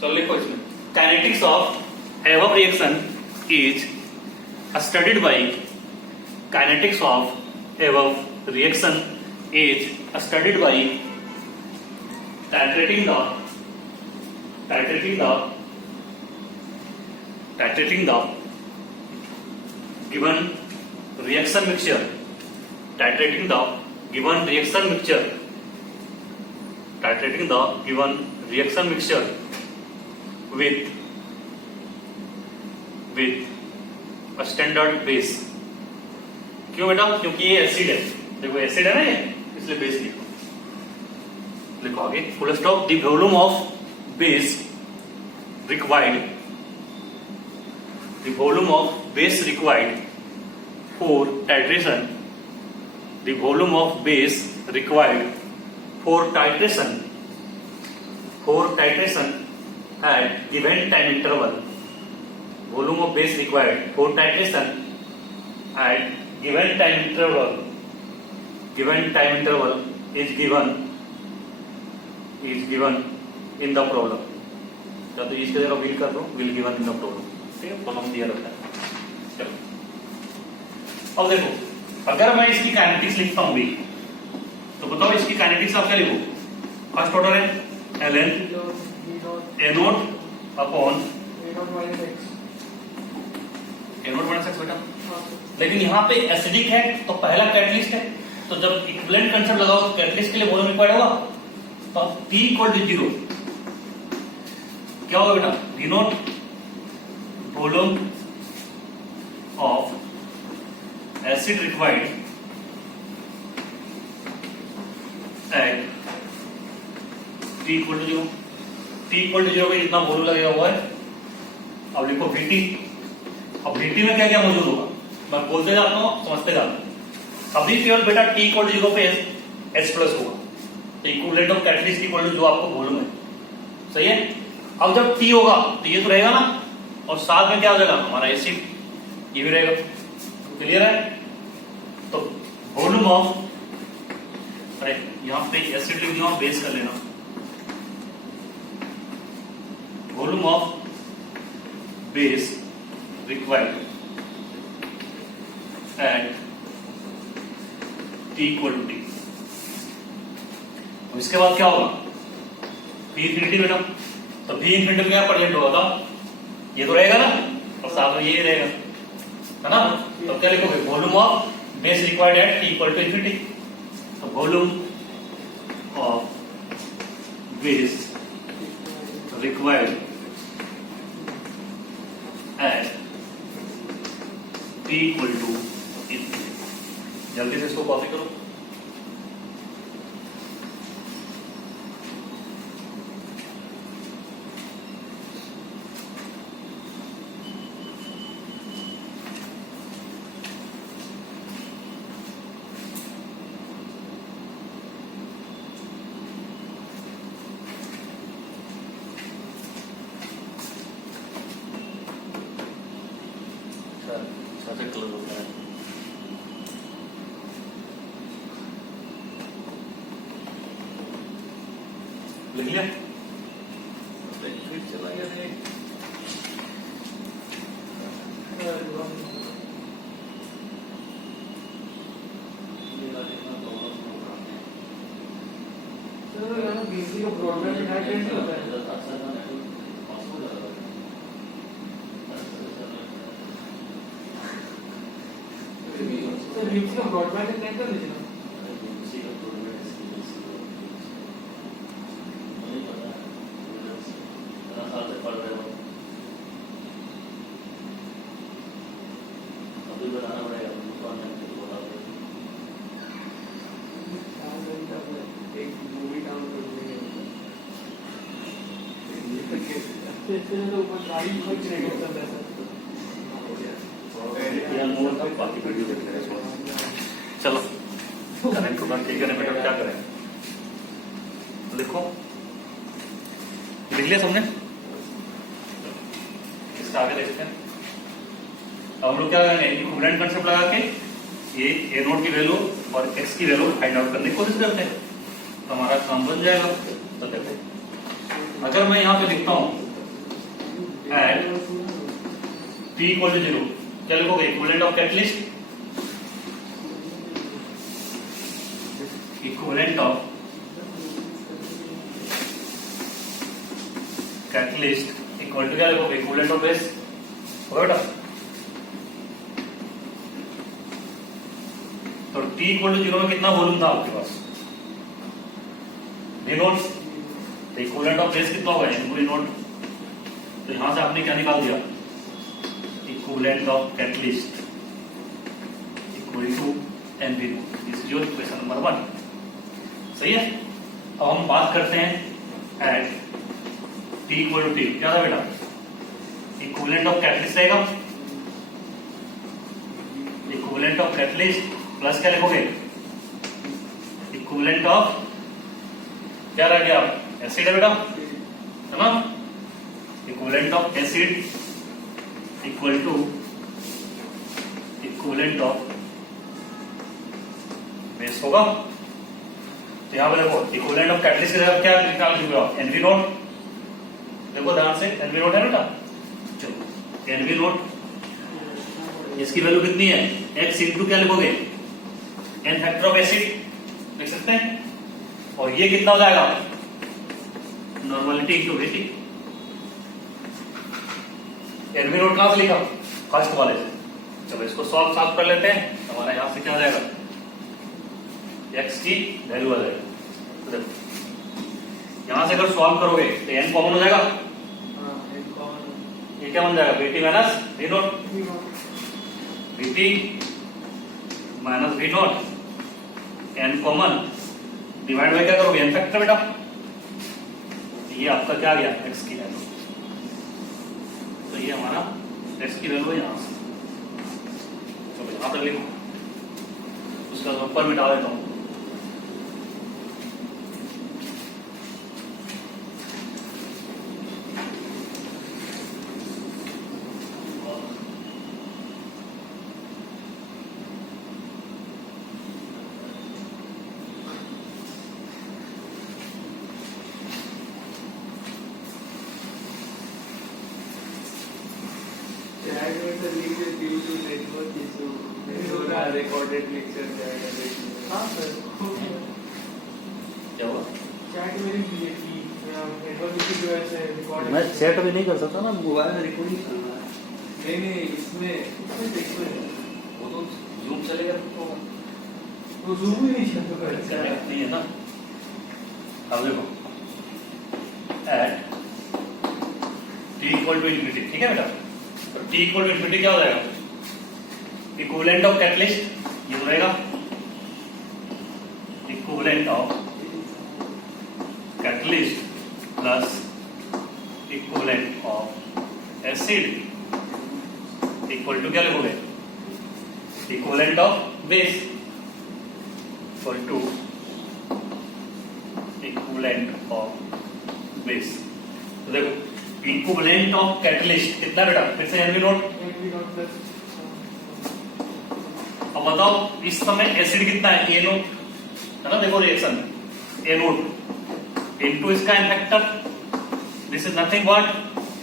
चलो लिखो इसमें, kinetics of above reaction is studied by kinetics of above reaction is studied by titrating the given reaction mixture, titrating the given reaction mixture, titrating the given reaction mixture with a standard base। क्यों बेटा? क्योंकि ये acid है, देखो acid है ना ये, इसलिए बेस लिखो आगे full stop. The volume of base required, the volume of base required for titration, the volume of base required for titration at given time interval, volume of base required for titration at given time interval is given in the problem। या तो इसके जगह will कर दो, will given in the problem. ठीक है, problem दिया रहता है। चलो अब देखो, अगर मैं इसकी काइनेटिक्स लिखता हूं भी, तो बताओ इसकी काइनेटिक्स आप क्या लिखो? फर्स्ट ऑर्डर है ln A naught upon A nought minus x बेटा। लेकिन यहाँ पे एसिडिक है तो पहला कैटलिस्ट है, तो जब इक्विवेलेंट कंसेप्ट लगाओ तो कैटलिस्ट के लिए वॉल्यूम रिक्वायर्ड होगा। तो T इक्वल टू 0 क्या होगा बेटा? V nought volume of acid required at T equal to 0। T equal to 0 में जितना वॉल्यूम लगेगा वो है। अब लिखो VT। अब VT में क्या क्या मौजूद होगा मैं बोलते जाता हूँ, समझते जाता हूँ। अभी केवल बेटा T इक्वल टू 0 पे H प्लस होगा, equivalent of catalyst equal to जो आपको वॉल्यूम है। सही है? अब जब T होगा तो ये तो रहेगा ना, और साथ में क्या हो जाएगा हमारा एसिड, ये भी रहेगा। क्लियर है? तो वॉल्यूम ऑफ, अरे यहाँ पे एसिड लिख दिया, बेस कर लेना। Volume of base required at T equal to T। इसके बाद क्या होगा? V इंफिनिटी बेटा। तो V इंफिनिटी क्या प्रेजेंट होगा था? ये तो रहेगा ना, और साथ में ये रहेगा, है ना? तो क्या लिखोगे? Volume of base required at T equal to infinity. तो volume of base required t equal to infinity. जल्दी से इसको कॉपी करो। अच्छा से कलर होता है। लिख लिया? चला गया नहीं। सर यहाँ बीसी का ब्रॉडबैंड हाई कैसे होता है? सर बीसी का ब्रॉडबैंड कनेक्ट कर लीजिए ना। एक मूवी डाउनलोड इससे तो ऊपर गाड़ी पर कनेक्ट होता है सर। बाकी वीडियो देख रहे हैं। चलो कनेक्ट होगा, ठीक है। बेटा क्या करें, लिखो। लिख लिया सबने? इसका आगे देखते हैं। अब हम लोग क्या करेंगे, इक्विवेलेंट कंसेप्ट लगा के ये ए नोट की वैल्यू और एक्स की वैल्यू फाइंड आउट करने की कोशिश करते हैं, तो हमारा काम बन जाएगा। तो देखो, अगर मैं यहाँ पे लिखता हूँ एट t इक्वल टू 0, क्या लिखोगे? Equivalent of catalyst, equivalent of catalyst equal to क्या लिखोगे? Equivalent of base. होगा बेटा? तो t इक्वल टू 0 में कितना वॉल्यूम था आपके पास? v note. तो इक्विवेलेंट ऑफ बेस कितना होगा? n पूरी नोट। तो यहां से आपने क्या निकाल दिया? Equivalent of catalyst equal to nv naught. This is your equation number 1। सही है। अब हम बात करते हैं at t equal to t। क्या था बेटा? इक्विवेलेंट ऑफ कैटलिस्ट रहेगा, इक्विवेलेंट ऑफ कैटलिस्ट प्लस क्या लिखोगे? इक्विवेलेंट ऑफ क्या रह गया? एसिड है बेटा, है ना? Equivalent of acid equal to equivalent of base होगा। तो यहां पे देखो, इक्विवेलेंट ऑफ कैटलिस्ट की जगह क्या निकाल दोगे आप? N V naught. देखो ध्यान से, एनवी नोट है बेटा। चलो एनवी नोट, इसकी वैल्यू कितनी है? एक्स इंटू क्या लिखोगे? एन फैक्टर ऑफ एसिड लिख सकते हैं। और ये कितना हो जाएगा? Normality into V T. N V naught कहां से लिखा? फर्स्ट वाले से। चलो इसको सॉल्व कर लेते हैं। हमारा यहां से क्या आ जाएगा? एक्स की वैल्यू आ जाएगी। तो देखो यहां से अगर सॉल्व करोगे तो एन कॉमन हो जाएगा। ये क्या बन जाएगा? V T minus V naught. V T minus V naught, N common, divide by क्या करोगे? एन फैक्टर बेटा। ये आपका क्या आ गया? एक्स की वैल्यू। तो ये हमारा एक्स की वैल्यू है यहां से। चलो यहां तक लिखो, उसका ऊपर मिटा देता हूं। recorded lecture हाँ सर, क्या हुआ? चैट मेरी की है कि नेटवर्क इशू की वजह से रिकॉर्ड मैं चैट भी नहीं कर सकता ना, मोबाइल में रिकॉर्डिंग करना है। नहीं इसमें देखो वो तो जूम चलेगा तो जूम ही नहीं चलता कनेक्ट नहीं है ना। अब देखो at t equal to infinity, ठीक है बेटा? तो t इक्वल टू इन्फिनिटी क्या हो जाएगा? इक्विवेलेंट ऑफ कैटलिस्ट ये हो रहेगा equivalent of catalyst plus equivalent of acid equal to क्या लिखोगे equivalent of base equal to equivalent of base. तो देखो इक्विवेलेंट ऑफ कैटलिस्ट कितना बेटा फिर से एनवी नोट। अब बताओ इस समय एसिड कितना है ए नोट है ना। देखो रिएक्शन ए नोट इनटू इसका N factor this is nothing but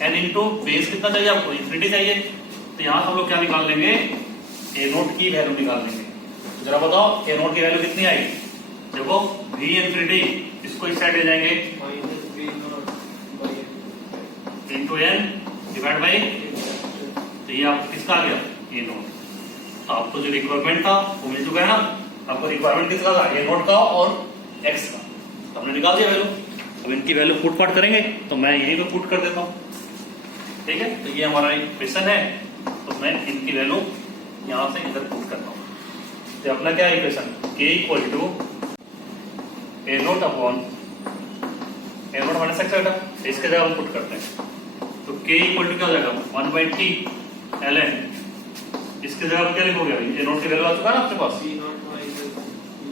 N into base कितना चाहिए आपको इंफिनिटी चाहिए। तो यहां से हम लोग क्या निकाल लेंगे ए नोट की वैल्यू निकाल लेंगे। तो जरा बताओ ए नोट की वैल्यू कितनी आई। देखो वी इंफिनिटी इसको इस साइड ले जाएंगे इनटू एन डिवाइड बाई तो ये आप किसका आ गया ए नोट। तो आपको जो रिक्वायरमेंट था वो मिल चुका है ना। आपको रिक्वायरमेंट किसका था ए नोट का और एक्स का तो हमने निकाल दिया वैल्यू। अब इनकी वैल्यू पुट पाट करेंगे तो मैं यहीं पे पुट कर देता हूँ ठीक है। तो ये हमारा इक्वेशन है तो मैं इनकी वैल्यू यहां से इधर पुट करता हूँ। तो अपना क्या equation k equal to A naught upon A naught minus X बेटा इसके जगह हम पुट करते हैं। तो k इक्वल टू क्या हो जाएगा 1/t ln इसके जगह क्या लिखोगे अभी ए नोट की वैल्यू आ चुका है ना आपके पास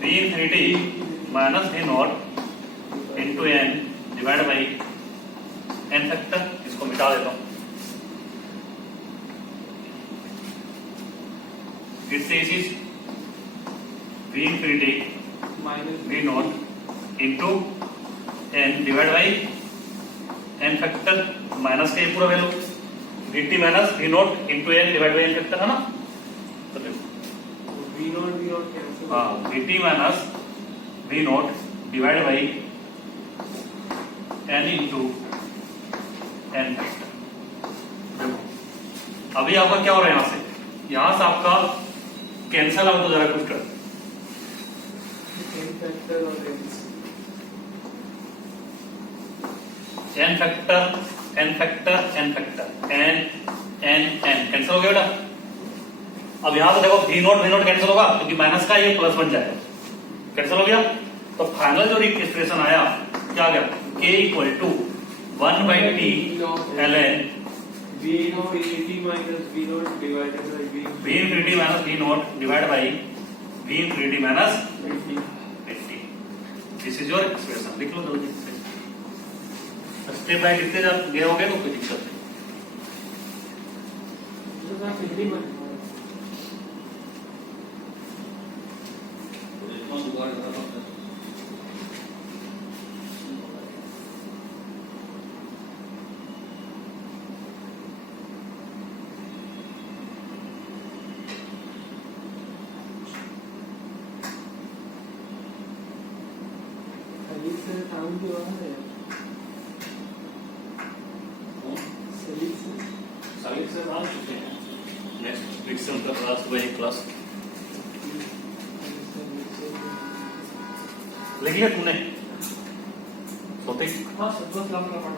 v infinity minus v not into n divide by n factor इसको मिटा देता हूं। फिर से इस v infinity v not into n divide by n factor minus का ये पूरा value vt minus v not into n divide by n factor है ना। तो देखो हाँ vt minus v naught divide by n into n factor. देखो अभी आपका क्या हो रहा है यहां से आपका कैंसल आउट हो जा रहा है कुछ कर n factor n factor n factor n n n cancel हो गया बेटा। अब यहां से देखो v नोट कैंसिल होगा क्योंकि माइनस का ये प्लस बन जाएगा कैंसिल हो गया। तो फाइनल जो एक्सप्रेशन आया क्या आ गया k equal to 1/t ln v infinity minus v naught divided by v infinity minus v naught divided by v infinity minus 50। This is your expression लिख लो जल्दी से स्टेप बाय लिखते जब गए होगे तो कोई दिक्कत नहीं। नेक्स्ट फ्रिक्शन का क्लास वही क्लास लिख लिया तुमने सोते हाँ सब काम करना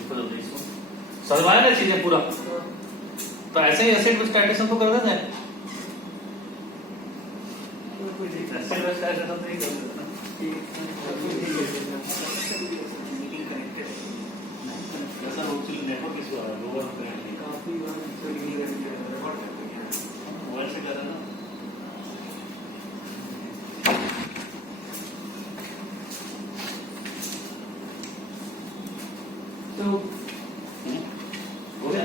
इसको जल्दी इसको सलवाया ना चीजें पूरा। तो ऐसे ही एसिड बेस टाइट्रेशन तो कर देते हैं एसिड बेस टाइट्रेशन तो नहीं कर देते ना। ऐसा नेटवर्क इशू आ रहा है लोअर काफी मोबाइल से कर रहा है ना। तो हो गया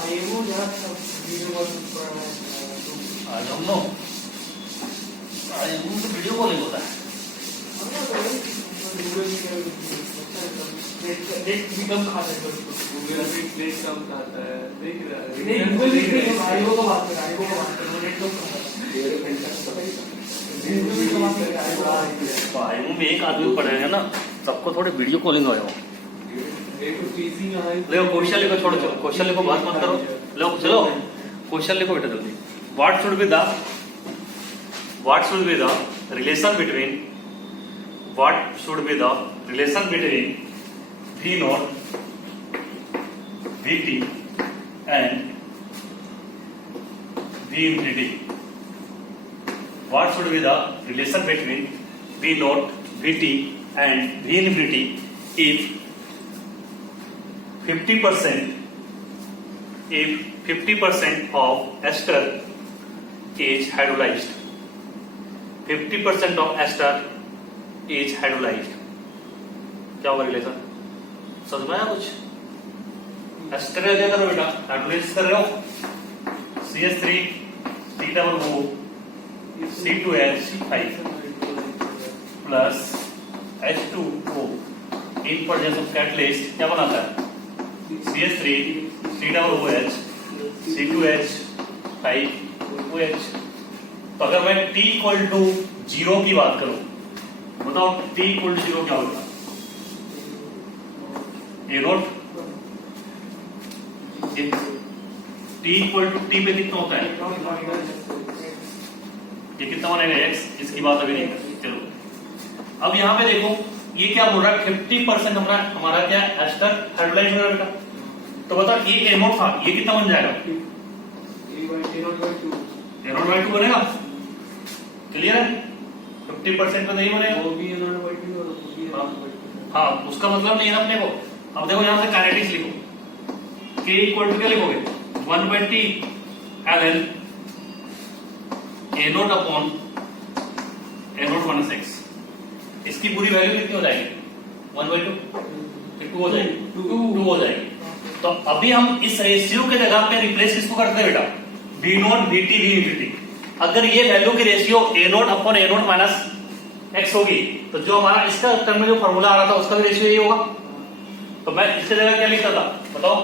आईएमओ जरा वीडियो कॉल पर I don't know I am तो वीडियो कॉलिंग होता है नेट भी कम खाता है गूगल भी प्लेस कम खाता है देख रहा है नहीं गूगल भी नहीं आईओ का बात कर आईओ का बात कर नेट कम खाता है आईएम में एक आदमी पढ़ेगा ना सबको थोड़े वीडियो कॉलिंग आया हो। देखो क्वेश्चन लिखो छोड़ो चलो क्वेश्चन लिखो बात मत करो लो चलो क्वेश्चन लिखो बेटा जल्दी। What should be the relation between V naught Vt and V infinity. What should be the relation between V naught, Vt and V infinity if 50% of ester is hydrolyzed? 50% of ester is hydrolyzed. क्या होगा relation? समझ में आया कुछ? Ester क्या करो बेटा, hydrolyse कर रहे हो, CH3 C double O C2H5 plus H2O in presence of catalyst क्या बनाता है? CH3 C double OH C2H5 OH. तो अगर मैं T इक्वल टू 0 की बात करूं, बताओ T इक्वल टू 0 क्या होगा? A naught T equal to T पे कितना होता है? ये कितना बनेगा x? इसकी बात अभी नहीं करते. चलो अब यहाँ पे देखो, ये क्या बोल रहा है? 50% हमारा क्या एस्टर हाइड्रोलाइज हो रहा है बेटा. तो बताओ ये ए नोट था, ये कितना बन जाएगा? ए नोट बाई 2 बनेगा. क्लियर है? 50% पे नहीं बनेगा. हाँ, उसका मतलब नहीं है अपने को. अब देखो यहां से काइनेटिक्स लिखो. K इक्वल टू क्या लिखोगे? 1/T ln A naught upon A note 1/6. इसकी पूरी वैल्यू कितनी हो जाएगी? 1/2. 2 हो जाएगी. 2 हो जाएगी. तो अभी हम इस रेशियो के जगह पे रिप्लेस किसको करते हैं बेटा? V note Vt V infinity. अगर ये वैल्यू की ratio A naught upon A nought minus x होगी, तो जो हमारा इसका टर्म में जो फॉर्मूला आ रहा था उसका भी रेशियो यही होगा. तो मैं इसके जगह क्या लिखता था बताओ?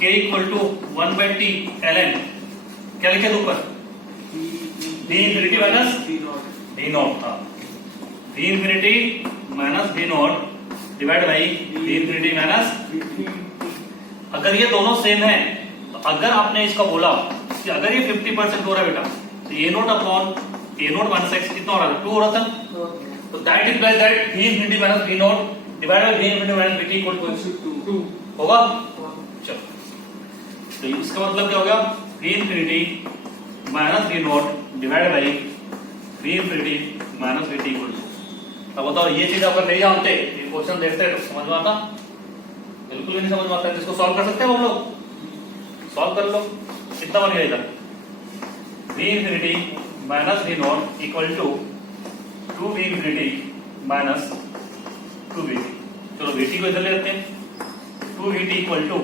K equal to 1/T ln क्या लिखे थे ऊपर? V infinity minus V not था. V infinity minus V naught divide by V infinity minus. अगर ये दोनों सेम है, तो अगर आपने इसका बोला कि अगर ये 50% हो रहा है बेटा, तो A naught upon A nought minus x कितना हो रहा था? 2 हो रहा था. तो that implies that V infinity minus V naught divide by V infinity minus Vt equal to 2 होगा. चलो, तो इसका मतलब क्या हो गया? V infinity minus V naught divide by V infinity minus Vt equal to. अब बताओ, ये चीज अगर नहीं जानते, ये क्वेश्चन देखते तो समझ में आता? बिल्कुल भी नहीं समझ में आता. इसको सॉल्व कर सकते हैं हम लोग? सॉल्व कर लो. कितना बन गया इधर? V infinity minus V not equal to 2V infinity minus 2Vt. चलो Vt को इधर ले लेते हैं. 2Vt equal to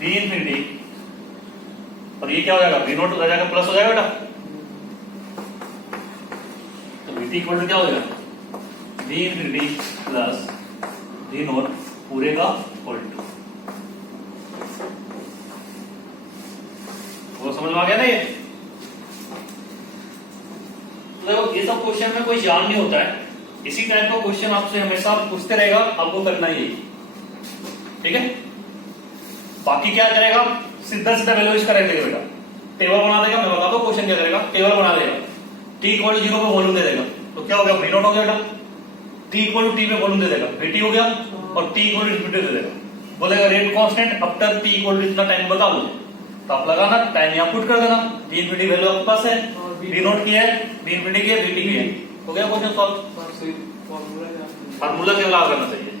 V infinity, और ये क्या हो जाएगा? V नॉट हो जाएगा प्लस हो जाएगा बेटा. तो Vt इक्वल टू क्या हो जाएगा? V infinity plus V not पूरे का होल टू. वो समझ में आ गया ना? ये देखो, ये सब क्वेश्चन में कोई जान नहीं होता है. इसी टाइप का क्वेश्चन आपसे हमेशा पूछते रहेगा, आपको करना ही. ठीक है? बाकी क्या करेगा? सीधा सीधा वैल्यू इसका रख देगा बेटा. टेबल बना देगा. मैं बता दूं क्वेश्चन क्या करेगा? टेबल बना देगा. T इक्वल टू 0 पे वॉल्यूम दे देगा. तो क्या हो गया? V नॉट हो गया बेटा. T इक्वल टू T पे वॉल्यूम दे देगा. Vt हो गया. और T इक्वल टू इंफिनिटी दे देगा. बोलेगा rate constant after T equal to इतना टाइम बताओ मुझे. तो आप लगाना, टाइम यहां पुट कर देना. V इंफिनिटी वैल्यू आपके पास है, V नॉट की है, V इंफिनिटी की है, Vt की है. हो गया क्वेश्चन सॉल्व. फार्मूला केवल करना चाहिए.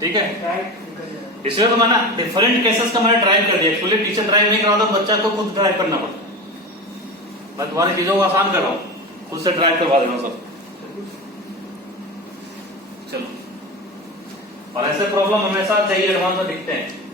ठीक है? इसलिए तो मैंने डिफरेंट केसेस का मैंने ड्राइव कर दिया. एक्चुअली टीचर ड्राइव नहीं करा, तो बच्चा को खुद ड्राइव करना पड़ता. मैं तुम्हारी चीजों को आसान कर रहा हूं, खुद से ड्राइव करवा देना सब. चलो, और ऐसे प्रॉब्लम हमेशा चाहिए एडवांस में दिखते हैं.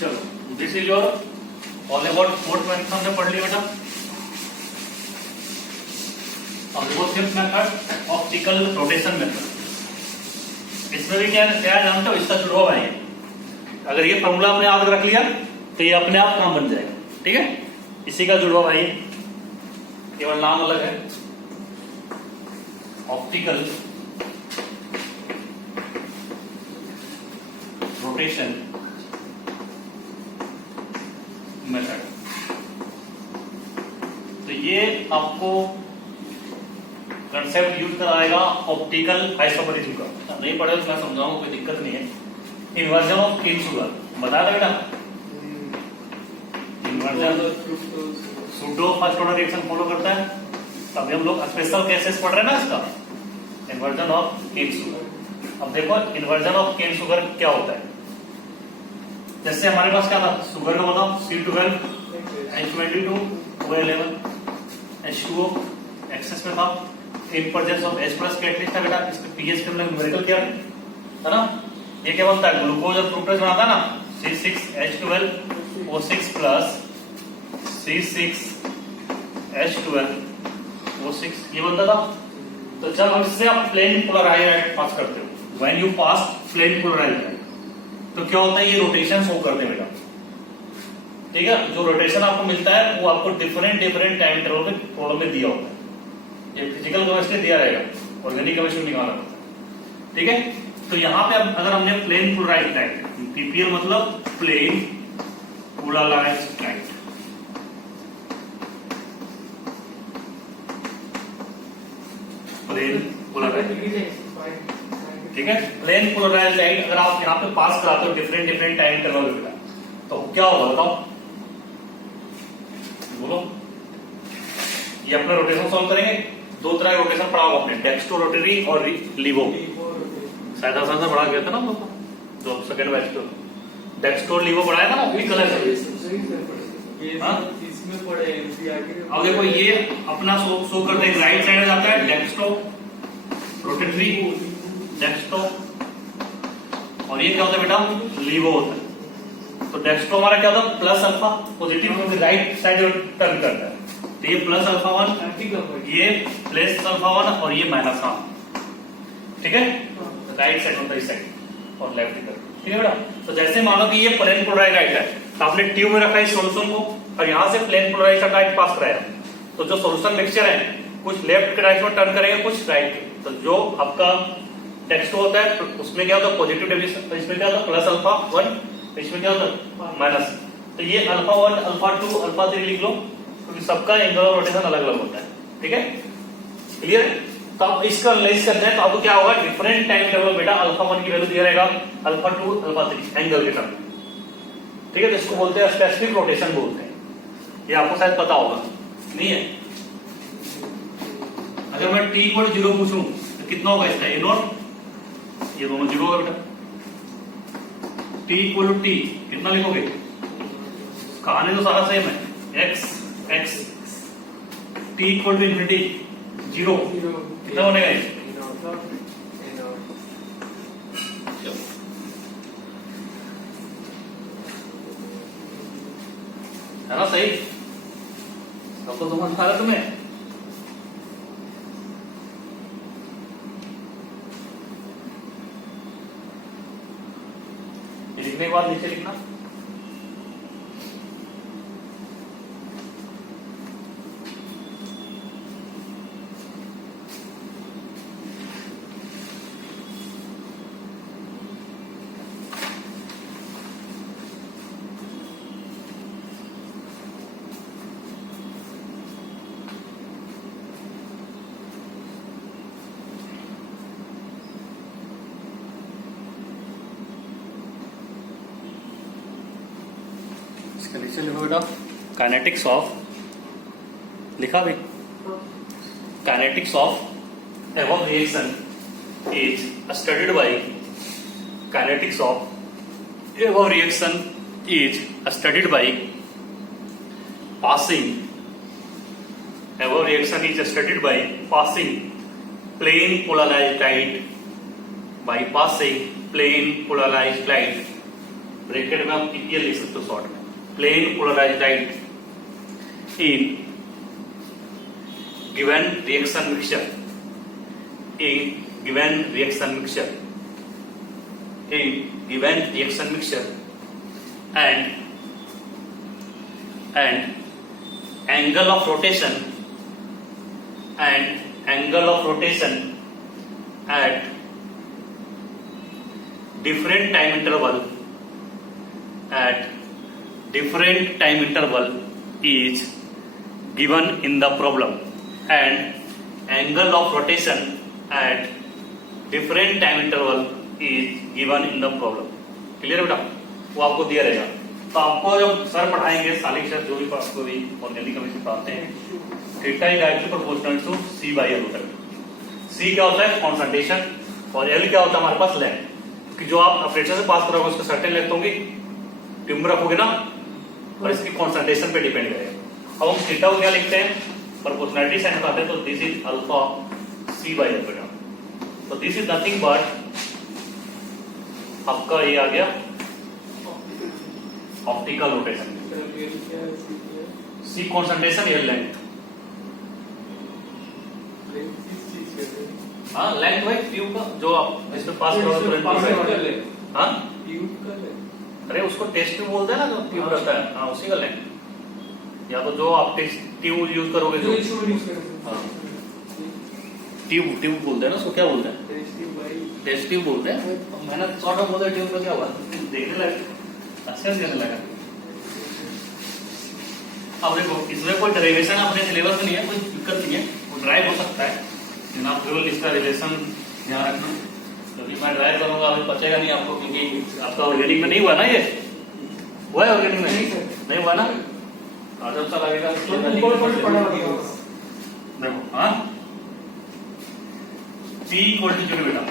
चलो, this is your all about fourth method हमने पढ़ लिया बेटा. अब देखो fifth method, optical rotation method. इसमें भी क्या जानते हो? इसका शुरू भाई, अगर ये फॉर्मूला आपने याद रख लिया तो ये अपने आप काम बन जाएगा. ठीक है? इसी का जुड़वा भाई, केवल नाम अलग है, ऑप्टिकल रोटेशन मेथड। तो ये आपको कंसेप्ट यूज कराएगा ऑप्टिकल आइसोमेरिज्म का। नहीं पढ़े तो मैं समझाऊंगा, कोई दिक्कत नहीं है। इन्वर्जन ऑफ केन शुगर बताया था बेटा, inversion pseudo first order reaction follow करता है। तभी हम लोग स्पेशल केसेस पढ़ रहे हैं ना इसका, इन्वर्जन ऑफ केन शुगर। अब देखो इन्वर्जन ऑफ केन शुगर क्या होता है। जैसे हमारे पास क्या था, शुगर का बताओ, C12 H22 O11 H2O access में था, in presence of H+ catalyst था बेटा। इसके पीएच के अंदर न्यूमेरिकल क्या है ना, ये क्या बनता है, ग्लूकोज और फ्रुक्टोज बनाता है ना, C6H12O6 प्लस C6H12O6 ये बनता था। तो जब इससे आप प्लेन पोलराइज्ड पास करते हो, when you pass plane polarized, तो क्या होता है, ये रोटेशन शो करते हैं बेटा। ठीक है, जो रोटेशन आपको मिलता है वो आपको डिफरेंट टाइम इंटरवल में प्रॉब्लम में दिया होता है। ये फिजिकल केमिस्ट्री दिया रहेगा, ऑर्गेनिक केमिस्ट्री निकालना होता है। ठीक है, तो यहाँ पे अब अगर हमने प्लेन पोलराइज्ड लाइट, पीपीएल मतलब plane polarised light, plane polarized, ठीक है, प्लेन पोलराइज्ड लाइट अगर आप यहाँ पे पास कराते हो डिफरेंट टाइम इंटरवल में, तो क्या होगा बताओ, बोलो। ये अपना रोटेशन सॉल्व करेंगे। दो तरह का रोटेशन पढ़ा होगा आपने, डेक्स्ट्रो रोटरी और लीवो। शायद आसान से पढ़ा गया था ना हम लोग को, जो सेकंड बैच को डेक्स्ट्रो लीवो पढ़ाया था ना, वही कलर है। इसमें पढ़े अब देखो ये अपना शो करते हैं, राइट साइड में जाता है डेक्स्ट्रो रोटरी, डेक्स्ट्रो, और ये क्या होता है बेटा, लीवो होता है। तो डेक्स्ट्रो हमारा क्या होता है, plus alpha, positive right side turn करता है। तो ये प्लस अल्फा 1, ये प्लस अल्फा 1 और ये माइनस 1। ठीक है, राइट साइड होता है इस साइड और लेफ्ट इधर। ठीक है बेटा, तो जैसे मानो कि ये प्लेन पोलराइज्ड लाइट है, तो आपने ट्यूब में रखा है सॉल्यूशन को और यहाँ से प्लेन पोलराइज्ड लाइट पास कराया, तो जो सॉल्यूशन मिक्सचर है कुछ लेफ्ट के डायरेक्शन में टर्न करेगा, कुछ राइट के। तो जो आपका डेक्स्ट्रो होता है तो उसमें क्या होता है, पॉजिटिव डेविएशन, इसमें क्या होता है प्लस अल्फा 1, इसमें क्या होता है माइनस। तो ये अल्फा 1, अल्फा 2, अल्फा 3 लिख लो, क्योंकि सबका एंगल और रोटेशन अलग अलग होता है। ठीक है, क्लियर। तो आप इसका एनालाइज करते हैं तो आपको क्या होगा, डिफरेंट टाइम इंटरवल बेटा अल्फा 1 की वैल्यू दिया रहेगा, अल्फा 2, अल्फा 3 एंगल के टर्म। ठीक है, तो इसको बोलते हैं स्पेसिफिक रोटेशन बोलते हैं। ये आपको शायद पता होगा, नहीं है। अगर मैं t = 0 पूछूं तो कितना होगा इसका, a0, ये दोनों 0 होगा बेटा। t = t कितना लिखोगे, कहानी तो सारा सेम है, x t = ∞ 0 कितना बनेगा ये, है ना सही। अब तो समझ आ रहा तुम्हें। लिखने के बाद नीचे लिखना, नीचे लिखो बेटा, काइनेटिक्स ऑफ, लिखा भी, काइनेटिक्स ऑफ एवं reaction is studied by, kinetics of एवं reaction is studied by passing, एवं reaction is studied by passing plane polarised light, by passing plane polarised light, bracket में आप पीपीएल लिख सकते हो शॉर्ट में, plane polarised light in given reaction mixture, in given reaction mixture, in given reaction mixture and angle of rotation eight different time interval is given in the problem, and angle of rotation at different time interval is given in the problem. Clear है बेटा? वो आपको दिया रहेगा। तो आपको जब sir पढ़ाएंगे सालिक सर जो भी आपको भी ऑर्गेनिक कमीशन पढ़ाते हैं, theta is directly proportional to C by L होता है। सी क्या होता है? कॉन्संट्रेशन, और एल क्या होता है हमारे पास? लेंथ। कि जो आप ऑपरेटर से पास करोगे उसका सर्टेन लेंथ होगी, ट्यूब रखोगे ना, और इसकी कॉन्सेंट्रेशन पे डिपेंड करेगा। अब हम थीटा को क्या लिखते हैं? प्रोपोर्शनैलिटी साइन बताते हैं, तो this is alpha C by L बेटा। तो दिस इज नथिंग बट आपका ये आ गया ऑप्टिकल रोटेशन। सी कॉन्सेंट्रेशन, एल लेंथ। हाँ लेंथ भाई ट्यूब का जो आप इसमें पास करोगे। हाँ अरे उसको टेस्ट ट्यूब बोलते हैं ना, जो ट्यूब रहता है, हाँ उसी का लेंथ। या तो जो आप टेस्ट ट्यूब यूज करोगे, जो ट्यूब बोलते हैं ना, उसको क्या बोलते हैं? टेस्ट ट्यूब बोलते हैं। मैंने सॉर्ट ऑफ बोला ट्यूब का क्या हुआ, देखने लगे अच्छा देने लगा। अब देखो इसमें कोई डेरिवेशन अपने सिलेबस में नहीं है, कोई दिक्कत नहीं है, वो ड्राइव हो सकता है, लेकिन आप केवल इसका रिलेशन ध्यान रखना। क्योंकि मैं ड्राइव करूंगा अभी पचेगा नहीं आपको, क्योंकि आपका ऑर्गेनिक में नहीं हुआ ना, ये हुआ है ऑर्गेनिक में नहीं हुआ ना, जब सा लगेगा देखो। हाँ P इक्वल टू जीरो बेटा,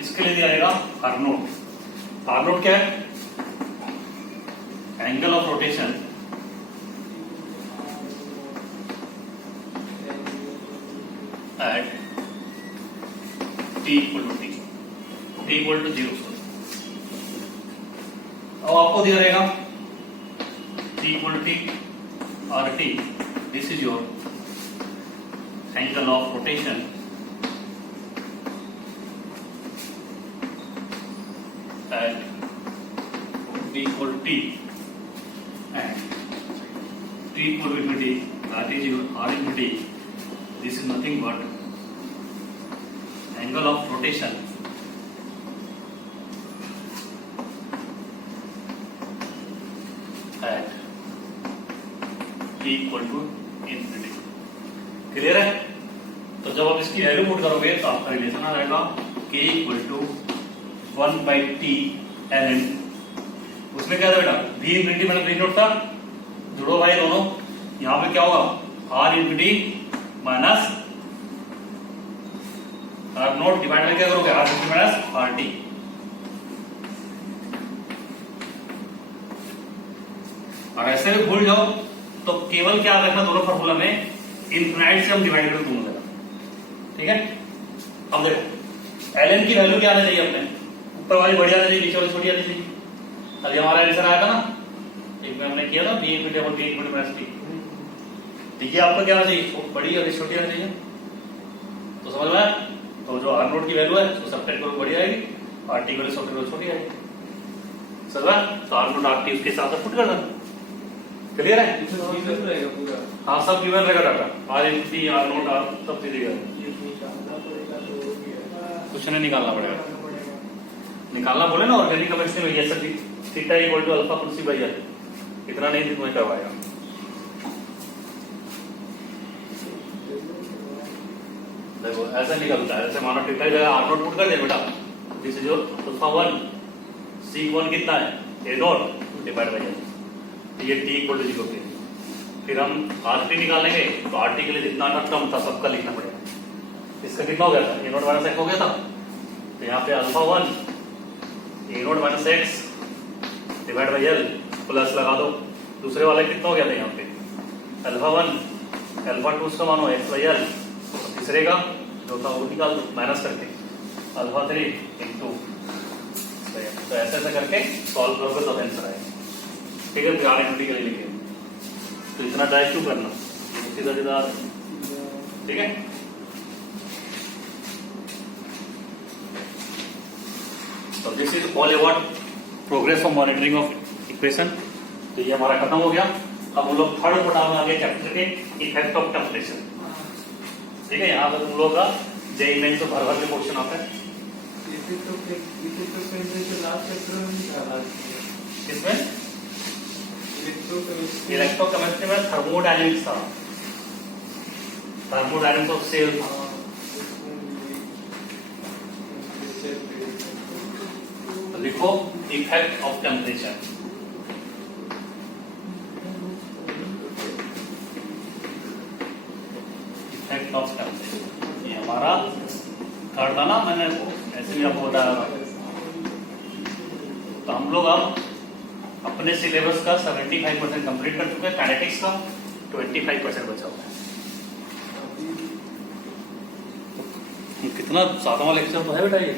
इसके लिए दिया जाएगा आर नोट। आर नोट क्या है? Angle of rotation at T equal to T equal to 0। अब आपको दिया रहेगा T इक्वल टू T और T, this is your angle of rotation at T equal to T and T equal to T, that is your R into T. This is nothing but angle of rotation at T equal to infinity. Clear है? तो जब आप इसकी value put करोगे तो आपका relation आ जाएगा K equal to 1 by T ln। उसमें क्या था बेटा? V इंफिनिटी मैंने प्रिंट आउट था, जुड़ो भाई दोनों। यहाँ पे क्या होगा? R infinity minus R naught divide में क्या करोगे? R infinity minus RT। और ऐसे भी भूल जाओ तो केवल क्या रखना दोनों फार्मूला में, इनफिनाइट से हम डिवाइड कर दूंगा। ठीक है? अब देखो ln की वैल्यू क्या आना चाहिए अपने? ऊपर वाली बड़ी आनी चाहिए, नीचे वाली छोटी आनी चाहिए। अभी हमारा आंसर आया था ना, एक में हमने किया था b equal to b equal to minus t। ठीक है, आपको क्या आना चाहिए? बड़ी और छोटी आनी चाहिए। तो समझ में आया? तो जो आर नोट की वैल्यू है उसको सब्ट्रैक्ट करो, बड़ी आएगी, आर टी की वैल्यू सब्ट्रैक्ट करो, छोटी आएगी। समझ में? तो आर नोट आर टी उसके साथ पुट कर देना। क्लियर है? हाँ सब गिवन रहेगा data, R in T R naught R सब दे देगा, कुछ नहीं निकालना पड़ेगा। निकालना बोले ना ऑर्गेनिक केमिस्ट्री में, ये सब theta equal to alpha plus C by L, इतना नहीं तुम्हें करवाएगा। देखो ऐसा निकलता है, जैसे मानो थीटा की जगह आर नोट पुट कर दे बेटा, दिस इज योर अल्फा 1, सी 1 कितना है? ए नोट डिवाइड बाय एल, ये टी इक्वल टू 0 के। फिर हम आर टी निकालेंगे, तो आर टी के लिए जितना टर्म था सबका लिखना पड़ेगा। इसका कितना हो गया था? ए नोट माइनस एक्स हो गया था, तो यहाँ पे alpha 1 A naught minus x divide by L plus लगा दो। दूसरे वाला कितना हो गया था? यहाँ पे अल्फा 1 अल्फा 2 उसका मानो एक्स बाई एल, तीसरे का जो था वो निकाल दो माइनस करके अल्फा 3 इंटू। तो ऐसे ऐसे करके सॉल्व करोगे तो आंसर आएगा। ठीक है, आर इंटू टी के लिए लिखे, तो इतना ड्राइव क्यों करना, सीधा सीधा। ठीक है, तो this is all about progress of monitoring of equation. तो ये हमारा खत्म हो गया। अब हम लोग थर्ड पढ़ा में आगे चैप्टर के इफेक्ट ऑफ टेम्परेचर। ठीक है, यहाँ पर तुम लोग का जेई मेन तो भर भर के क्वेश्चन आता है। इसमें इलेक्ट्रोकेमिस्ट्री में थर्मोडायनेमिक्स था, थर्मोडायनेमिक्स ऑफ सेल। लिखो effect of temperature. Effect of temperature ये हमारा थर्ड था ना, मैंने ऐसे भी आपको बताया था। तो हम लोग अब अपने सिलेबस का 75% कंप्लीट कर चुके हैं, काइनेटिक्स का 25% बचा हुआ है। कितना 7वां लेक्चर तो है बेटा, ये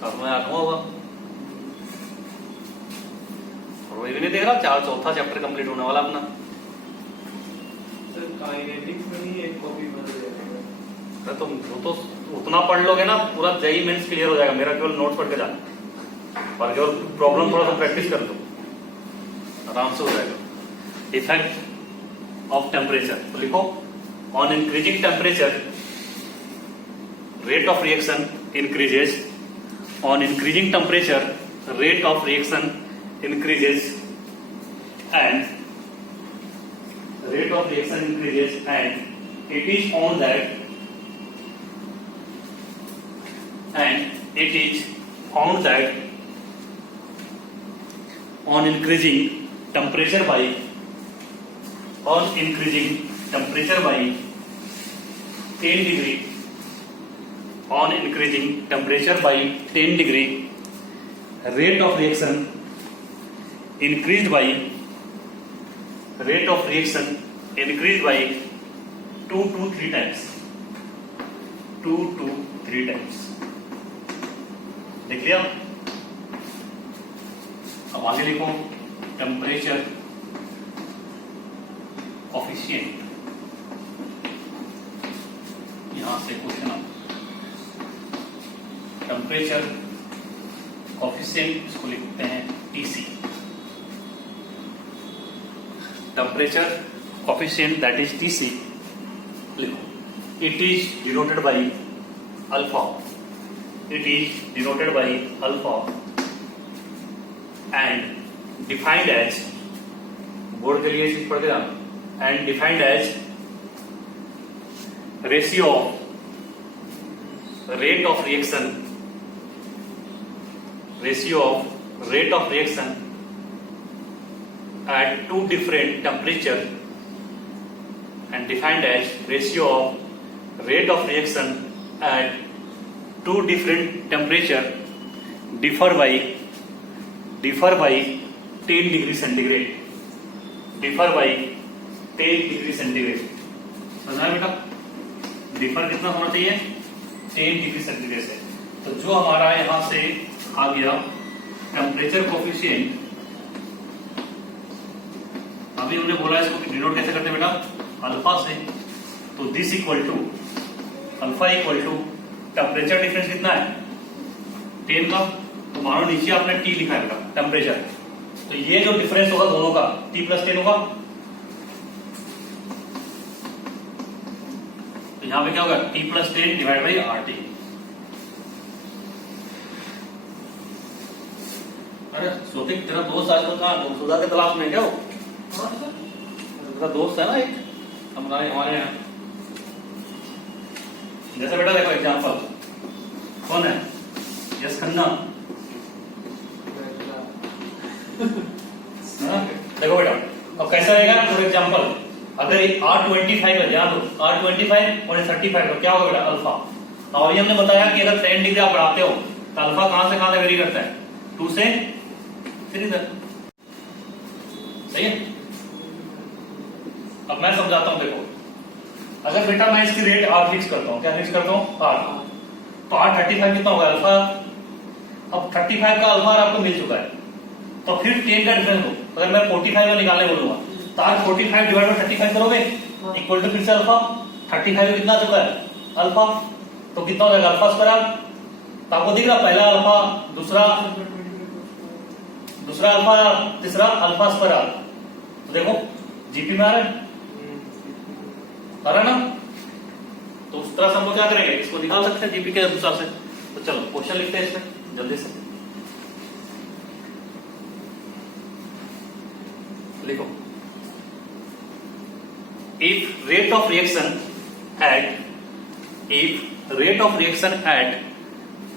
7वां 8वां होगा, और वो भी नहीं देख रहा, चौथा चैप्टर कंप्लीट होने वाला अपना। काइनेटिक्स में ही एक कॉपी बन जाएगा। तो वो तो उतना पढ़ लोगे ना, पूरा जेई मेंस क्लियर हो जाएगा। मेरा केवल नोट्स पढ़ के जाना, और केवल प्रॉब्लम थोड़ा सा प्रैक्टिस कर लो, आराम से हो जाएगा। इफेक्ट ऑफ टेम्परेचर तो लिखो, on increasing temperature rate of reaction increases, on increasing temperature rate of reaction increases, and rate of reaction increases, and it is found that on increasing temperature by 10 degree, on increasing temperature by 10 degree, rate of reaction increased by 2 to 3 times, 2 to 3 times। देख लिया? अब आगे लिखो temperature coefficient. यहां से question आता, temperature coefficient इसको लिखते हैं TC। Temperature coefficient that is TC लिखो, it is denoted by alpha, and defined as, board के लिए चीज पढ़ के जाना, and defined as ratio of rate of reaction at two different temperature, and defined as ratio of rate of reaction at two different temperature differ by 10 degree centigrade, समझा बेटा? Differ कितना होना चाहिए? 10 डिग्री सेंटीग्रेड से। तो जो हमारा यहां से आ गया टेम्परेचर कोफिशिएंट, अभी हमने बोला इसको डिनोट कैसे करते बेटा? अल्फा से। तो this equal to alpha equal to temperature difference कितना है? 10 का। तो मानो नीचे आपने T लिखा है बेटा टेम्परेचर, तो ये जो डिफरेंस होगा दोनों का T+10 होगा। यहां पे क्या होगा? T+10 divide by RT। अरे सोते तेरा दोस्त आजकल कहाँ सुधा के तलाश में क्या हो? तेरा दोस्त है ना एक हमारे यहाँ, जैसे बेटा देखो एग्जांपल, कौन है? यस खन्ना। देखो बेटा अब कैसा रहेगा फॉर एग्जांपल, अगर ये R25 है, ध्यान दो R25 और 35 तो क्या होगा बेटा? अल्फा। और ये हमने बताया कि अगर 10 डिग्री आप बढ़ाते हो तो अल्फा कहां से कहां तक वेरी करता है? 2 से 3 तक। सही है? अब मैं समझाता हूं, देखो अगर बेटा मैं इसकी रेट R फिक्स करता हूं, क्या फिक्स करता हूं? R। तो R35 कितना होगा? अल्फा। अब 35 का अल्फा आपको मिल चुका है, तो फिर 10 का डिफरेंस हो, अगर मैं 45 में निकालने बोलूंगा तो R45 डिवाइड बाय 35 करोगे इक्वल टू फिर से अल्फा। 35 में कितना आ चुका है? अल्फा। तो कितना हो जाएगा? Alpha square. तो आपको दिख रहा पहला अल्फा, दूसरा अल्फा, तीसरा अल्फा स्क्वायर। तो देखो जीपी में आ रहा है, आ रहा है ना? तो उस तरह से हम लोग क्या करेंगे, इसको निकाल सकते हैं जीपी के अनुसार से। तो चलो क्वेश्चन लिखते हैं इसमें जल्दी से, लिखो। If rate of reaction at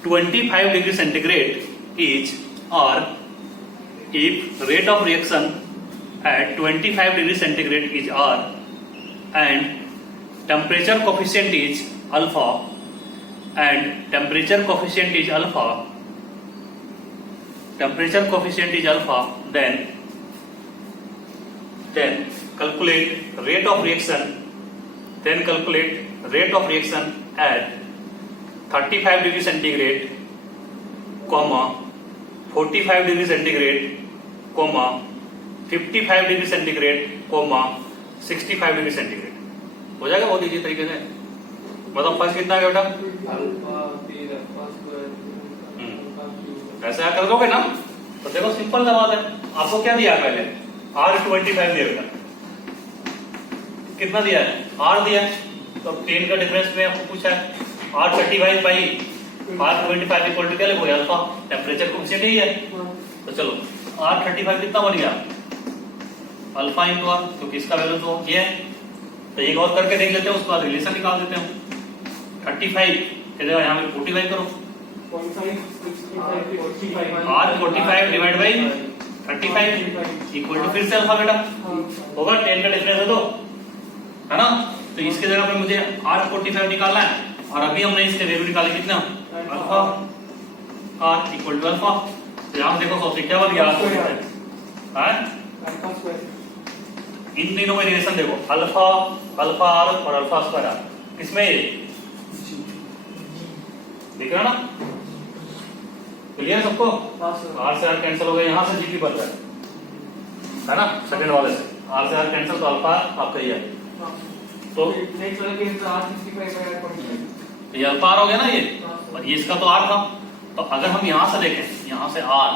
25 degree centigrade is, और if rate of reaction at 25 degree centigrade is R and temperature coefficient is alpha, then calculate rate of reaction at 35 degree centigrade, 45 degree centigrade, 55 degree centigrade, 65 degree centigrade. हो जाएगा बहुत easy तरीके से। मतलब first कितना है बेटा? अल्फा फिर अल्फा स्क्वायर ऐसा कर दोगे ना तो देखो सिंपल सा बात है। आपको क्या दिया पहले? R25 दिया बेटा, कितना दिया है? R दिया है, तो 10 का डिफरेंस में आपको पूछा है R35 by R25 equal to क्या लिखोगे? अल्फा, टेम्परेचर कोएफिशिएंट ही है। तो चलो R35 कितना बन गया? अल्फा इंटू आर, क्योंकि इसका वैल्यू तो ये है। तो एक और करके देख लेते हैं, उसके बाद रिलेशन निकाल देते हैं। 35 के जगह यहाँ पे 45 करो, R45 divide by 35 equal to फिर से अल्फा बेटा होगा, 10 का डिफरेंस है तो, है ना? तो इसके जगह पे मुझे R45 निकालना है, और अभी हमने इसके वैल्यू निकाले कितना? Alpha, R equal to alpha. तो यहाँ देखो सबसे क्या बन गया? इन तीनों में रिलेशन देखो, अल्फा, अल्फा आर और अल्फा स्क्वायर आर। किसमें ये दिख रहा ना? क्लियर सबको? आर से आर कैंसिल हो गया, यहाँ से जीपी बन रहा है ना? सेकंड वाले से आर से आर कैंसिल, तो अल्फा आपका ही है। तो ये अल्फा आर हो गया ना ये, और ये इसका तो आर था। तो अगर हम यहां से देखें, यहां से R,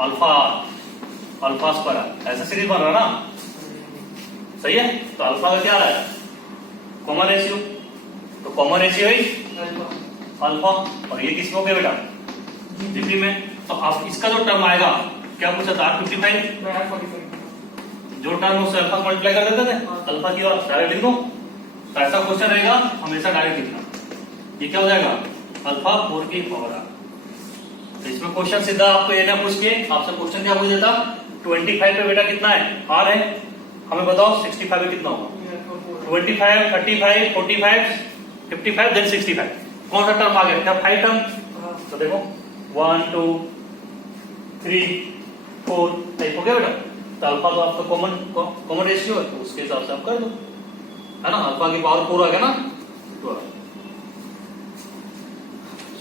alpha R, alpha square, ऐसा सीरीज बन रहा ना? सही है। तो अल्फा का क्या रहा है? कॉमन रेशियो, तो कॉमन रेशियो ही अल्फा, और ये किसमें हो गया बेटा? जीपी में। तो अब इसका जो टर्म आएगा, क्या पूछा था? R55 जो टर्म उससे अल्फा मल्टीप्लाई कर देते थे अल्फा की, और डायरेक्ट लिख दो। तो ऐसा क्वेश्चन रहेगा, हमेशा डायरेक्ट लिखना। ये क्या हो जाएगा? अल्फा 4 की पावर आर। तो इसमें क्वेश्चन सीधा आपको ये ना पूछ के आपसे क्वेश्चन क्या पूछ देता? 25 पे बेटा कितना है? आर है, हमें बताओ 65 पे कितना होगा? 25, 35, 45, 55 देन 65। कौन सा टर्म आ गया? क्या 5 टर्म? तो देखो 1 2 3 4 टाइप हो गया बेटा। तो अल्फा तो आपका कॉमन रेशियो है, तो उसके हिसाब से आप कर दो, है ना? अल्फा की पावर 4 आ गया ना? तो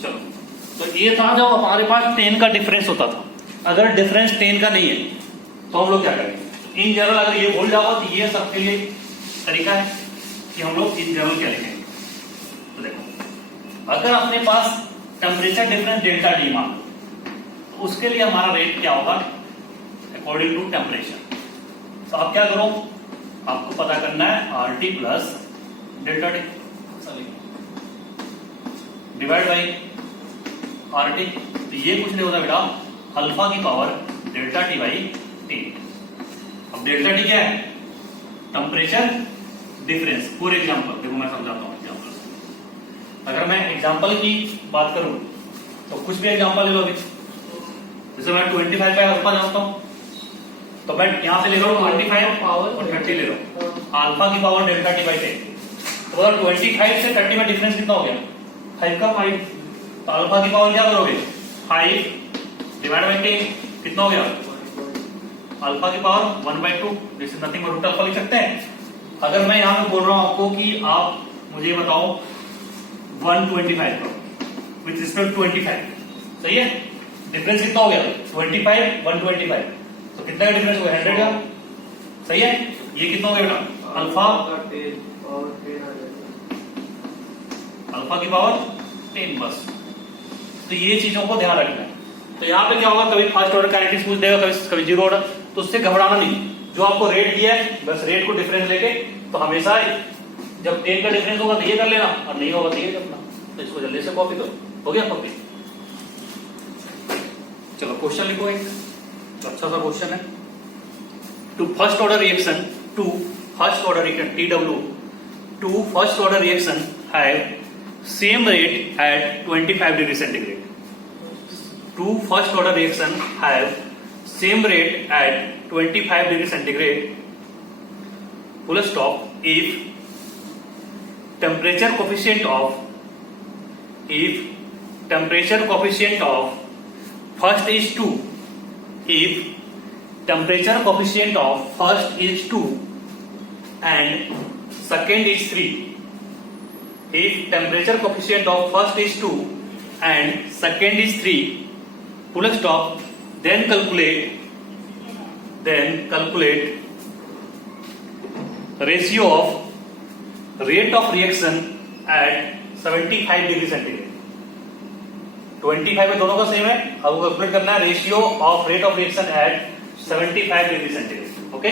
चलो, तो ये था जब हमारे पास 10 का डिफरेंस होता था। अगर डिफरेंस 10 का नहीं है तो हम लोग क्या करेंगे? इन जनरल अगर ये भूल जाओ तो ये सबके लिए तरीका है कि हम लोग इन जनरल क्या लिखेंगे। तो देखो, अगर अपने पास टेम्परेचर डिफरेंस डेल्टा डी मान, तो उसके लिए हमारा रेट क्या होगा? According to temperature. तो आप क्या करो, आपको पता करना है RT plus delta T divide by RT। तो ये कुछ नहीं होता बेटा, अल्फा की power delta T by T. अब डेल्टा टी क्या है? Temperature difference. फॉर एग्जांपल देखो, मैं समझाता हूँ एग्जांपल। अगर मैं एग्जांपल की बात करूं तो कुछ भी एग्जांपल ले लो। जैसे मैं 25 का अल्फा जानता हूं, तो मैं यहां से ले लो 25 और 30 ले लो। अल्फा की पावर डेल्टा टी बाई 10। तो 25 से 30 में डिफरेंस कितना हो गया? 5 का 5। तो अल्फा की पावर क्या करोगे? 5 डिवाइड बाई 10 कितना हो गया? अल्फा की power 1/2। This is nothing but root alpha लिख सकते हैं। अगर मैं यहां पे बोल रहा हूं आपको कि आप मुझे बताओ 125 करो विथ रिस्पेक्ट टू 25, सही है? डिफरेंस कितना हो गया? 25 125, तो कितना का डिफरेंस हो गया? 100 का, सही है? ये कितना हो गया बेटा? अल्फा की पावर 10 बस। तो ये चीजों को ध्यान रखना है। तो यहाँ पे क्या होगा, कभी फर्स्ट ऑर्डर काइनेटिक्स पूछ देगा, कभी जीरो ऑर्डर, तो उससे घबराना नहीं। जो आपको रेट दिया है बस रेट को डिफरेंस लेके, तो हमेशा जब एक का डिफरेंस होगा तो ये कर लेना और नहीं होगा तो ये करना। तो इसको जल्दी से कॉपी करो, हो गया कॉपी। चलो क्वेश्चन लिखो एक अच्छा सा क्वेश्चन है। Two first order reaction TW two first order reaction have same rate at 25 degree centigrade. Two first order reaction have same rate at 25 degree centigrade, full stop, if temperature coefficient of first is 2, if temperature coefficient of first is 2 and second is 3, if temperature coefficient of first is 2 and second is 3, full stop, then calculate ratio of rate of reaction at 75 degree centigrade। 25 में दोनों का same है, अब calculate करना है ratio of rate of reaction at 75 degree centigrade. Okay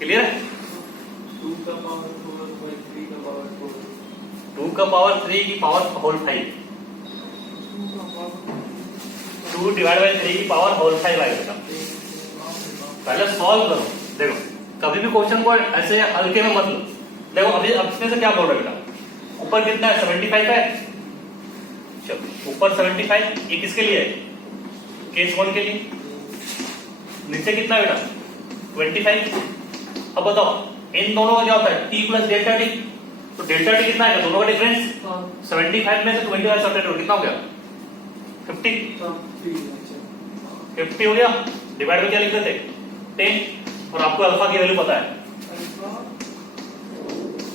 clear? 2 का power 4 by 3 का power 4, 2 का पावर 3 की पावर होल 5, 2 डिवाइड बाई 3 की पावर होल 5 आएगा। पहले सॉल्व करो। देखो कभी भी क्वेश्चन को ऐसे हल्के में मत लो। देखो अभी अब इसमें से क्या बोल रहा है बेटा, ऊपर कितना है 75 है, चलो ऊपर 75, ये किसके लिए है, केस 1 के लिए। नीचे कितना है बेटा 25। अब बताओ इन दोनों का क्या होता है t प्लस डेल्टा टी, तो डेल्टा टी कितना है दोनों का डिफरेंस, 75 में से 25 सब्ट्रैक्ट करो कितना हो गया 50 हो गया। डिवाइड में क्या लिख देते 10, और आपको अल्फा की वैल्यू पता है,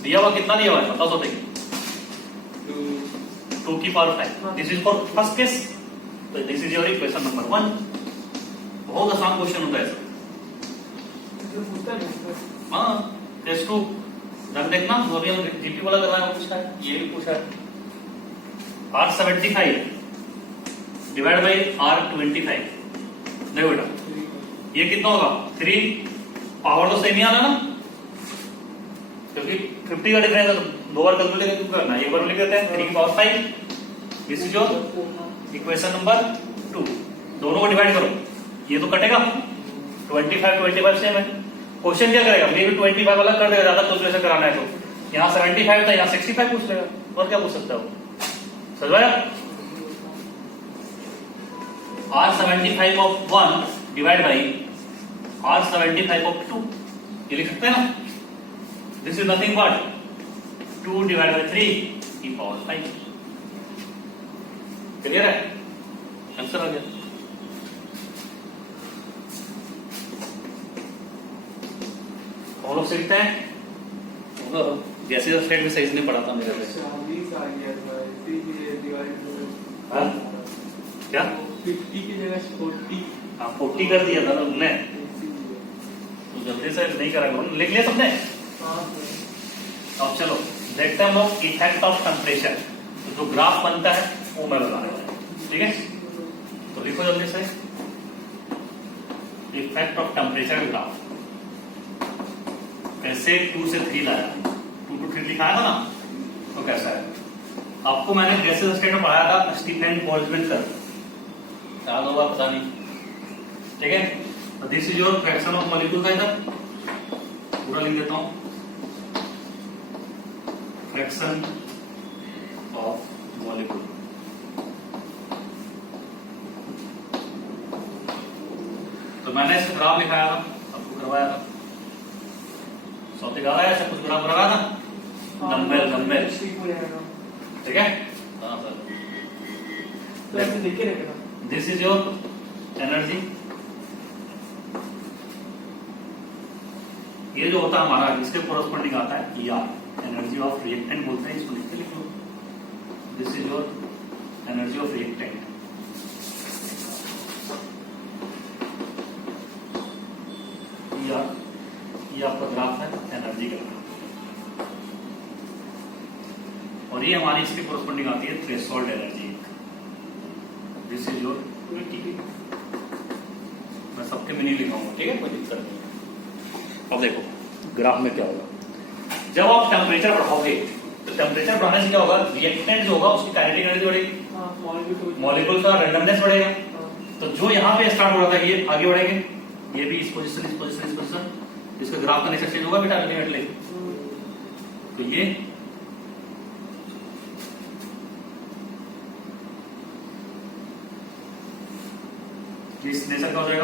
दिया हुआ कितना दिया हुआ है बताओ तो 2 की power 5। This is for first case, तो this is your equation number 1। बहुत आसान क्वेश्चन होता है हाँ केस 2। ध्यान देखना जो भी हम जीपी वाला कर रहा है पूछा है, ये भी पूछा है। R75 डिवाइड बाई R25, देखो बेटा ये कितना होगा 3, पावर तो सेम ही आना ना, क्योंकि 50 का डिफरेंस है, तो 2 बार कैलकुलेट करना है, एक बार लिख देते हैं 3 की power 5। This is your equation number 2। दोनों को डिवाइड करो, ये तो कटेगा 25 सेम है। क्वेश्चन क्या करेगा, मे भी 25 वाला कर देगा, ज्यादा कैलकुलेशन कराना है तो यहाँ 75 था यहाँ 65 पूछ लेगा, और क्या पूछ सकता है वो। समझाया? R75 of 1 divide by R75 of 2, ये लिख सकते हैं ना। This is nothing but 2 divide by 3 की पावर 5। क्लियर है? आंसर आ गया। हम लोग सीखते हैं जैसे स्टेट में सही नहीं पढ़ा था मेरे से। हाँ? क्या 50 की जगह 40, हाँ 40 कर दिया था ना तुमने, तो जल्दी से नहीं करा करो, लिख लिया सबने। अब चलो देखते हैं हम लोग इफेक्ट ऑफ टेम्परेचर, तो जो ग्राफ बनता है वो मैं बता रहा हूँ, ठीक है। तो लिखो जल्दी से इफेक्ट ऑफ टेम्परेचर ग्राफ। कैसे 2 से 3 लाया, 2 to 3 लिखाया था ना, तो कैसा है आपको मैंने गैसेस स्टेट में पढ़ाया था स्टीफन बोल्ट्जमैन कर्व, याद होगा पता नहीं, ठीक है। तो this is your fraction of molecule का, इधर पूरा लिख देता हूं, फ्रैक्शन ऑफ मॉलिक्यूल। तो मैंने इस ग्राफ लिखाया था, आपको करवाया था, सौते गा रहा है, सब कुछ ग्राफ करवाया था, डंबल ठीक है। हाँ सर, तो ऐसे लिख के रखना। दिस इज योर एनर्जी, ये जो होता है हमारा इसके कोरस्पॉन्डिंग आता है ER, एनर्जी ऑफ रिएक्टेंट बोलते हैं इसको, लिख के लिखो। This is your energy of reactant, ER, ये आपका ग्राफ है एनर्जी का, और ये हमारी इसकी कोरस्पॉन्डिंग आती है threshold energy. This is your VT। मैं सबके में नहीं लिखाऊंगा, ठीक है, कोई दिक्कत नहीं। अब देखो ग्राफ में क्या होगा, जब आप टेम्परेचर बढ़ाओगे तो टेम्परेचर बढ़ाने से क्या होगा, रिएक्टेंट जो होगा उसकी काइनेटिक एनर्जी बढ़ेगी, मॉलिक्यूल का रैंडमनेस बढ़ेगा। तो जो यहाँ पे स्टार्ट हो रहा था ये आगे बढ़ेंगे, ये भी इस पोजीशन इस पोजीशन इस पोजीशन, इसका ग्राफ का नेचर चेंज होगा बेटा अल्टीमेटली। तो ये इस नेचर का हो जाएगा।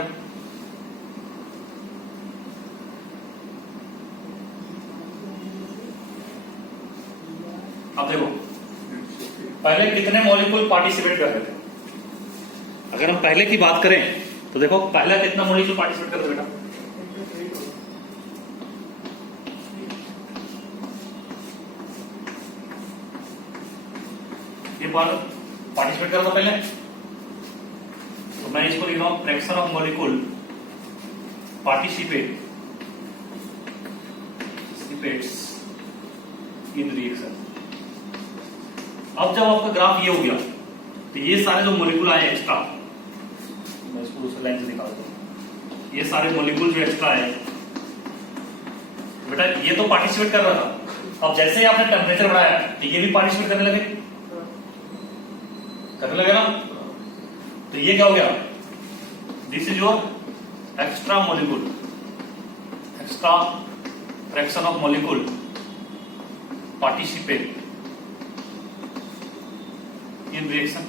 अब देखो पहले कितने मॉलिक्यूल पार्टिसिपेट कर रहे थे, अगर हम पहले की बात करें तो देखो पहला कितना मॉलिक्यूल पार्टिसिपेट कर रहे थे बेटा, ये पार्टिसिपेट कर रहा था पहले, तो मैं इसको लिख रहा हूं fraction of molecule participates in reaction. अब जब आपका ग्राफ ये हो गया तो ये सारे जो मॉलिक्यूल आए एक्स्ट्रा, मैं इसको उस लाइन से निकालता हूं, ये सारे मॉलिक्यूल जो एक्स्ट्रा आए बेटा ये तो पार्टिसिपेट कर रहा था, अब जैसे ही आपने टेम्परेचर बढ़ाया तो ये भी पार्टिसिपेट करने लगे ना। तो ये क्या हो गया, this is your extra molecule, extra fraction of molecule participate in reaction.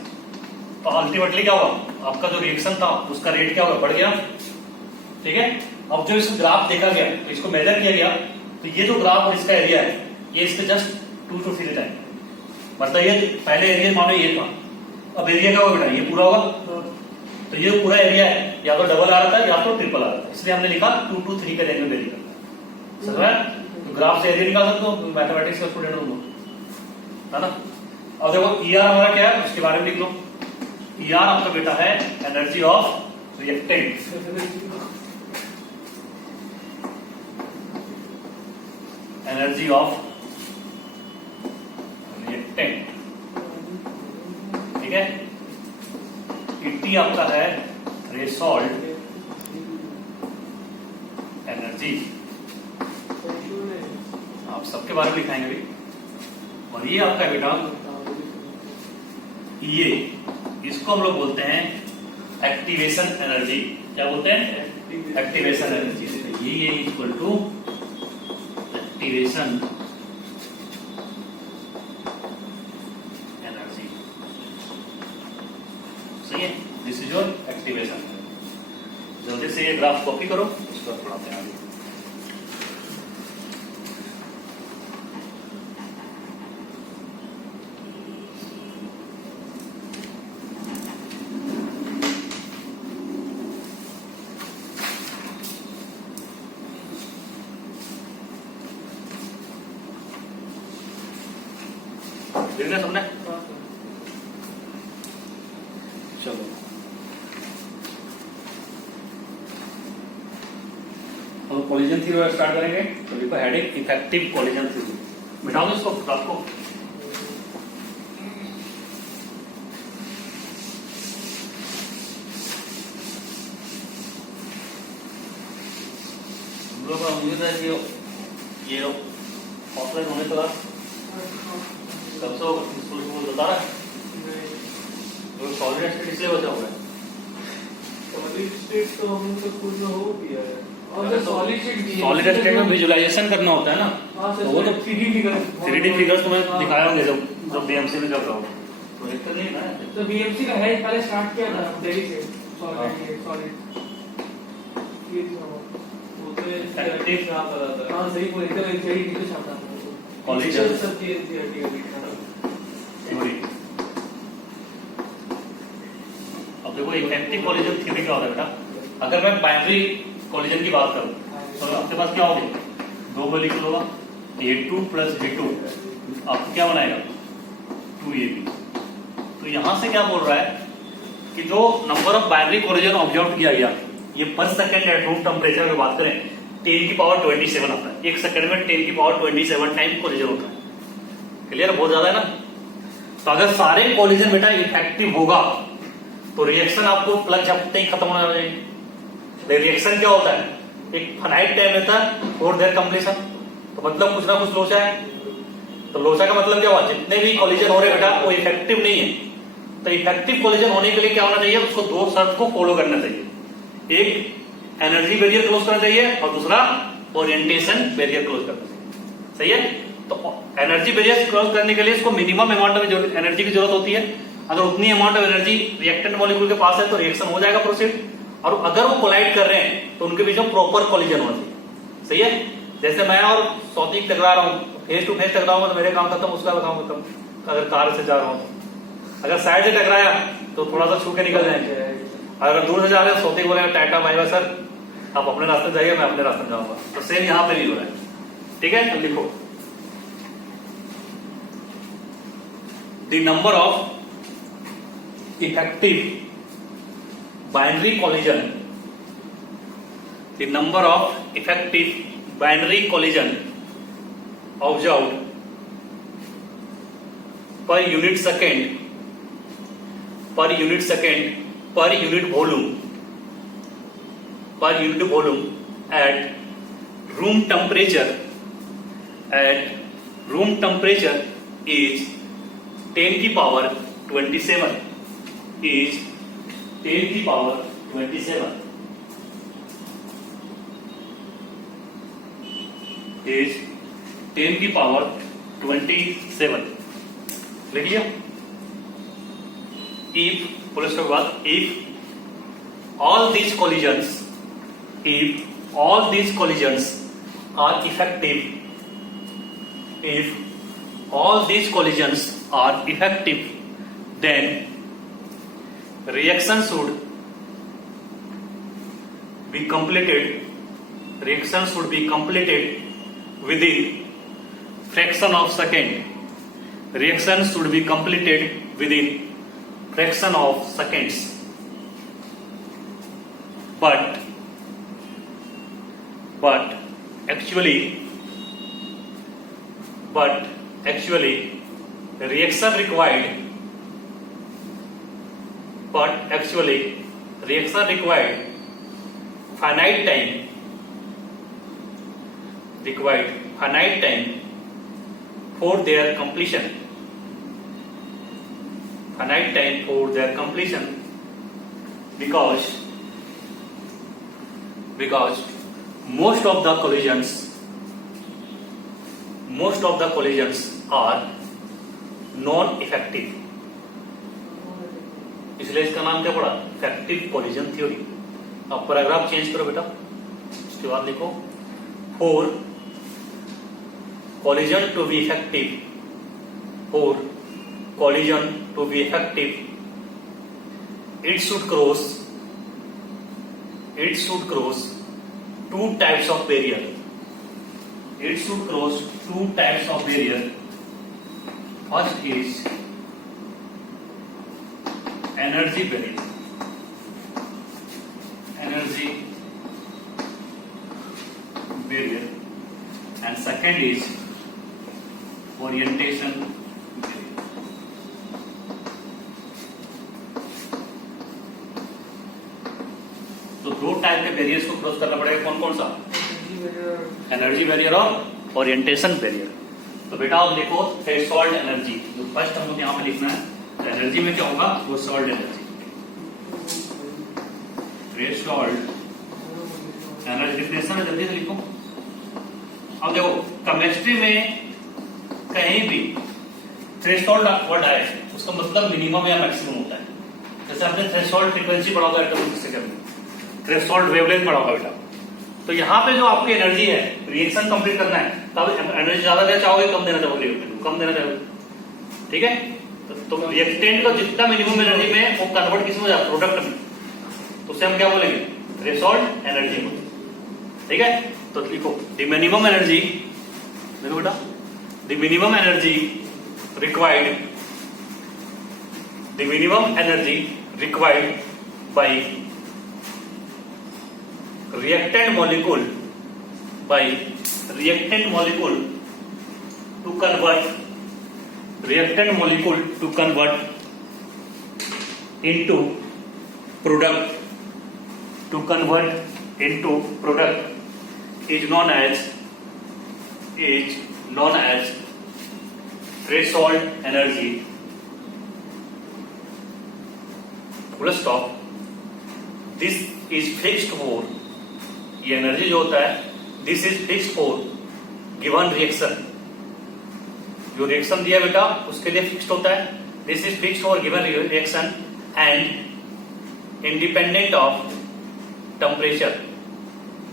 तो अल्टीमेटली क्या होगा, आपका जो रिएक्शन था उसका रेट क्या होगा, बढ़ गया। ठीक है, अब जो इसको ग्राफ देखा गया तो इसको मेजर किया गया, तो ये जो ग्राफ और इसका एरिया है ये इसके जस्ट 2 to 3 टाइम, मतलब ये पहले एरिया मानो ये था, अब एरिया क्या होगा बेटा, ये पूरा होगा। तो ये पूरा एरिया है, या तो डबल आ रहा था या तो ट्रिपल आ रहा था, इसलिए हमने लिखा 2 to 3 के रेंज में वेरी करता है। समझ रहा है, तो ग्राफ से एरिया निकाल सकते हो, मैथमेटिक्स का स्टूडेंट हो है ना। अब देखो ER हमारा क्या है उसके बारे में लिख लो। ER आपका बेटा है energy of reactant, energy of reactant, ठीक है। ET आपका है थ्रेशोल्ड एनर्जी, आप सबके बारे में लिखाएंगे भी। और ये आपका बेटा ये, इसको हम लोग बोलते हैं एक्टिवेशन एनर्जी, क्या बोलते हैं, एक्टिवेशन एनर्जी। ये इक्वल टू एक्टिवेशन एनर्जी, सही है, दिस इज योर एक्टिवेशन। जल्दी से ये ग्राफ कॉपी करो, उसको पढ़ाते हैं आगे। देखना सबने, चलो हम कोलिजन थ्योरी स्टार्ट करेंगे। तो देखो हेडिंग इफेक्टिव कोलिजन थ्योरी, मिटाओ इसको आपको। हम लोग का उम्मीद है कि ये ऑफलाइन होने का कब से होगा, स्कूल को बता रहा है तो सॉलिड स्टेट इसलिए बचा हुआ है। सॉलिड स्टेट तो हम लोग स्कूल में हो गया है, और सॉलिड स्टेट में विजुअलाइजेशन करना होता है ना, तो वो तो 3D फिगर्स तुम्हें दिखाया होंगे जब बीएमसी में कर रहा हो, तो एक तो नहीं ना। तो बीएमसी का है पहले स्टार्ट किया था दिल्ली से, सॉलिड ये वो तो एक्टिव कहां पर आता है। हां सही बोले, तो एक सही नीचे छापता कॉलिजन सब चीज थ्योरी। अब देखो इफेक्टिव कॉलिजन थ्योरी क्या होता है बेटा, अगर मैं बाइनरी कॉलिजन की बात करूं तो आपके पास क्या होगा, 2 मॉलिक्यूल होगा, A2 प्लस B2 आपको क्या बनाएगा 2AB। तो यहां से क्या बोल रहा है कि जो number of binary collision observe किया गया ये पर सेकंड एट रूम टेम्परेचर में बात करें 10⁻27 आता है, 1 सेकंड में 10⁻27 टाइम कोलिजन होता है। क्लियर, बहुत ज्यादा है ना। तो अगर सारे कोलिजन बेटा इफेक्टिव होगा तो रिएक्शन आपको प्लग झपकते ही खत्म हो जाएगी। रिएक्शन क्या होता है, एक फाइनाइट टाइम रहता है फॉर देयर कंप्लीशन। तो मतलब कुछ ना कुछ लोचा है। तो लोचा का मतलब क्या हुआ, जितने भी कॉलिजन हो रहे हैं बेटा वो इफेक्टिव नहीं है। तो इफेक्टिव कॉलिजन होने के लिए क्या होना चाहिए, उसको दो शर्त को फॉलो करना चाहिए। एक एनर्जी बैरियर क्लोज करना चाहिए और दूसरा ओरिएंटेशन बैरियर क्लोज करना चाहिए। सही है। तो एनर्जी बैरियर क्लोज करने के लिए इसको मिनिमम अमाउंट ऑफ एनर्जी की जरूरत होती है। अगर उतनी amount of energy reactant molecule के पास है तो रिएक्शन हो जाएगा प्रोसीड। और अगर वो कोलाइड कर रहे हैं तो उनके बीच में प्रॉपर कॉलिजन होना चाहिए। सही है। जैसे मैं और सौतिक टकरा रहा हूँ, फेस टू फेस टकराऊंगा तो मेरे काम खत्म, उसका काम खत्म। अगर कार से जा रहा हूँ तो अगर साइड से टकराया तो थोड़ा सा छू के निकल जाएंगे। अगर दूर से जा रहे हैं सौतिक बोलेगा टाटा बाय बाय सर, आप अपने रास्ते में जाइए, मैं अपने रास्ते में जाऊंगा। तो सेम यहाँ पे भी हो रहा है। ठीक है। तो लिखो the number of effective binary collision, the number of effective binary collision observed per unit second per unit volume at room temperature is 10 की पावर 27 is 10 की पावर 27 is 10 की पावर 27। लिख लिया। if पुलिस के बाद if all these collisions are effective, then reaction should be completed within fraction of second. But actually reaction required finite time for their completion. Because most of the collisions are non-effective. इसलिए इसका नाम क्या पड़ा, effective collision theory. अब paragraph change करो बेटा, उसके बाद लिखो for collision to be effective it should cross two types of barrier. First is energy barrier, and second is orientation barrier. तो दो टाइप के बैरियर्स को क्रॉस करना पड़ेगा। कौन कौन सा, एनर्जी बैरियर और ओरिएंटेशन बैरियर। तो बेटा आप देखो थ्रेशोल्ड एनर्जी, जो फर्स्ट हम लोग यहाँ पे लिखना है एनर्जी में क्या होगा, threshold energy. Threshold energy definition है, जल्दी से लिखो। अब देखो केमिस्ट्री में कहीं भी थ्रेशोल्ड वर्ड आए उसका मतलब मिनिमम या मैक्सिमम होता है। जैसे आपने थ्रेशोल्ड फ्रीक्वेंसी पढ़ा होगा इलेक्ट्रोमैग्नेटिक में, थ्रेशोल्ड वेवलेंथ पढ़ा होगा बेटा। तो यहाँ पे जो आपकी एनर्जी है, रिएक्शन कंप्लीट करना है, तब एनर्जी ज्यादा देना चाहोगे कम देना चाहोगे, कम देना चाहोगे। ठीक है। तो रिएक्टेंट का जितना मिनिमम एनर्जी में वो कन्वर्ट किस में हो जाता है, प्रोडक्ट में। तो उसे हम क्या बोलेंगे, थ्रेशोल्ड एनर्जी। ठीक है। तो लिखो द मिनिमम एनर्जी, देखो बेटा the minimum energy required by reactant molecule to convert into product is known as threshold energy full stop. This is fixed for, ये एनर्जी जो होता है this is fixed for given reaction. जो reaction दिया बेटा उसके लिए फिक्स्ड होता है. This is fixed for given reaction and independent of temperature.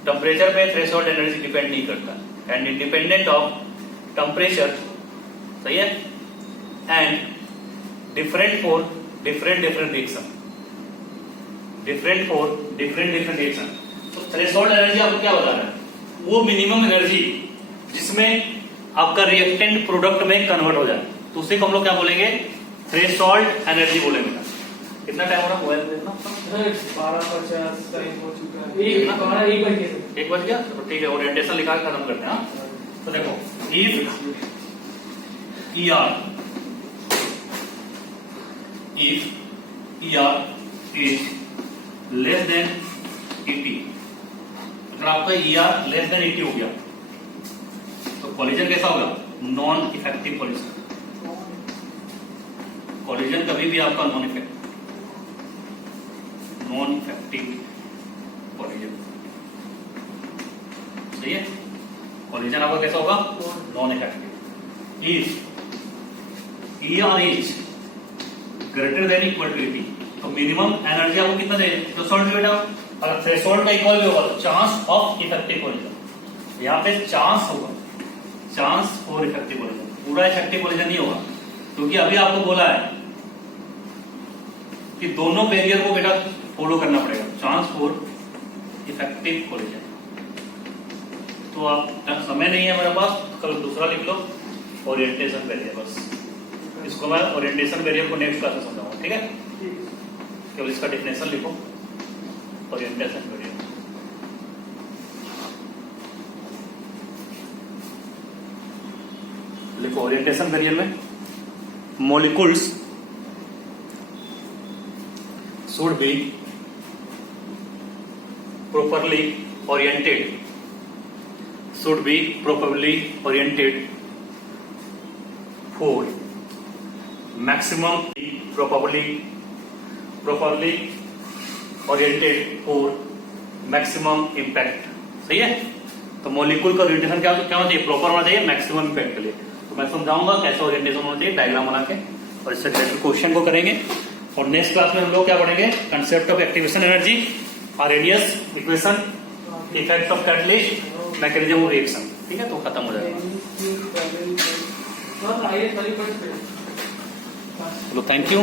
Temperature पे थ्रेशोल्ड एनर्जी डिपेंड नहीं करता एंड इंडिपेंडेंट ऑफ टेम्परेचर. सही है. And different for different reaction. Different for different reaction. तो थ्रेशोल्ड एनर्जी आपको क्या बता रहा है? वो मिनिमम एनर्जी जिसमें आपका रिएक्टेंट प्रोडक्ट में कन्वर्ट हो जाए तो उसे को हम लोग क्या बोलेंगे? थ्रेशोल्ड एनर्जी बोलेंगे. कितना टाइम हो रहा है मोबाइल में देखना? 12:50 टाइम हो चुका है. 1 बज गया. तो ठीक है, ओरिएंटेशन लिखा के खत्म करते हैं. हाँ, तो देखो, if ER is less than ET, अगर आपका ER लेस देन ET हो गया तो कॉलिजन कैसा होगा? Non effective collision. कॉलिजन कभी भी आपका नॉन इफेक्टिव कॉलिजन. सही है. कॉलिजन आपका कैसा होगा? Non effective. If ER is greater than equal to ET तो मिनिमम एनर्जी आपको कितना देगा? थ्रेशोल्ड बेटा. अगर थ्रेशोल्ड का इक्वल भी होगा तो चांस ऑफ इफेक्टिव कॉलिजन, यहाँ पे चांस होगा, चांस फॉर इफेक्टिव कॉलिजन. पूरा इफेक्टिव कॉलिजन नहीं होगा क्योंकि अभी आपको बोला है कि दोनों बैरियर को बेटा फॉलो करना पड़ेगा. Chance for effective collision. तो आप समय नहीं है मेरे पास, कल दूसरा लिख लो, ओरिएंटेशन बैरियर. बस इसको मैं ओरिएंटेशन बैरियर को नेक्स्ट क्लास में समझाऊंगा. ठीक है. केवल इसका डेफिनेशन लिखो, ओरिएंटेशन बैरियर. लिखो ओरिएंटेशन बैरियर में molecules should be properly oriented for maximum properly oriented for maximum impact. सही है. तो मॉलिक्यूल का ओरिएंटेशन क्या होना चाहिए? प्रॉपर होना चाहिए मैक्सिमम इम्पैक्ट के लिए. तो मैं समझाऊंगा कैसे ओरिएंटेशन होना चाहिए डायग्राम बना के, और इससे रिलेटेड क्वेश्चन को करेंगे. और नेक्स्ट क्लास में हम लोग क्या पढ़ेंगे? Concept of activation energy, Arrhenius equation, effect of catalyst, mechanism of reaction. ठीक है. तो खत्म हो जाएगा. चलो, थैंक यू.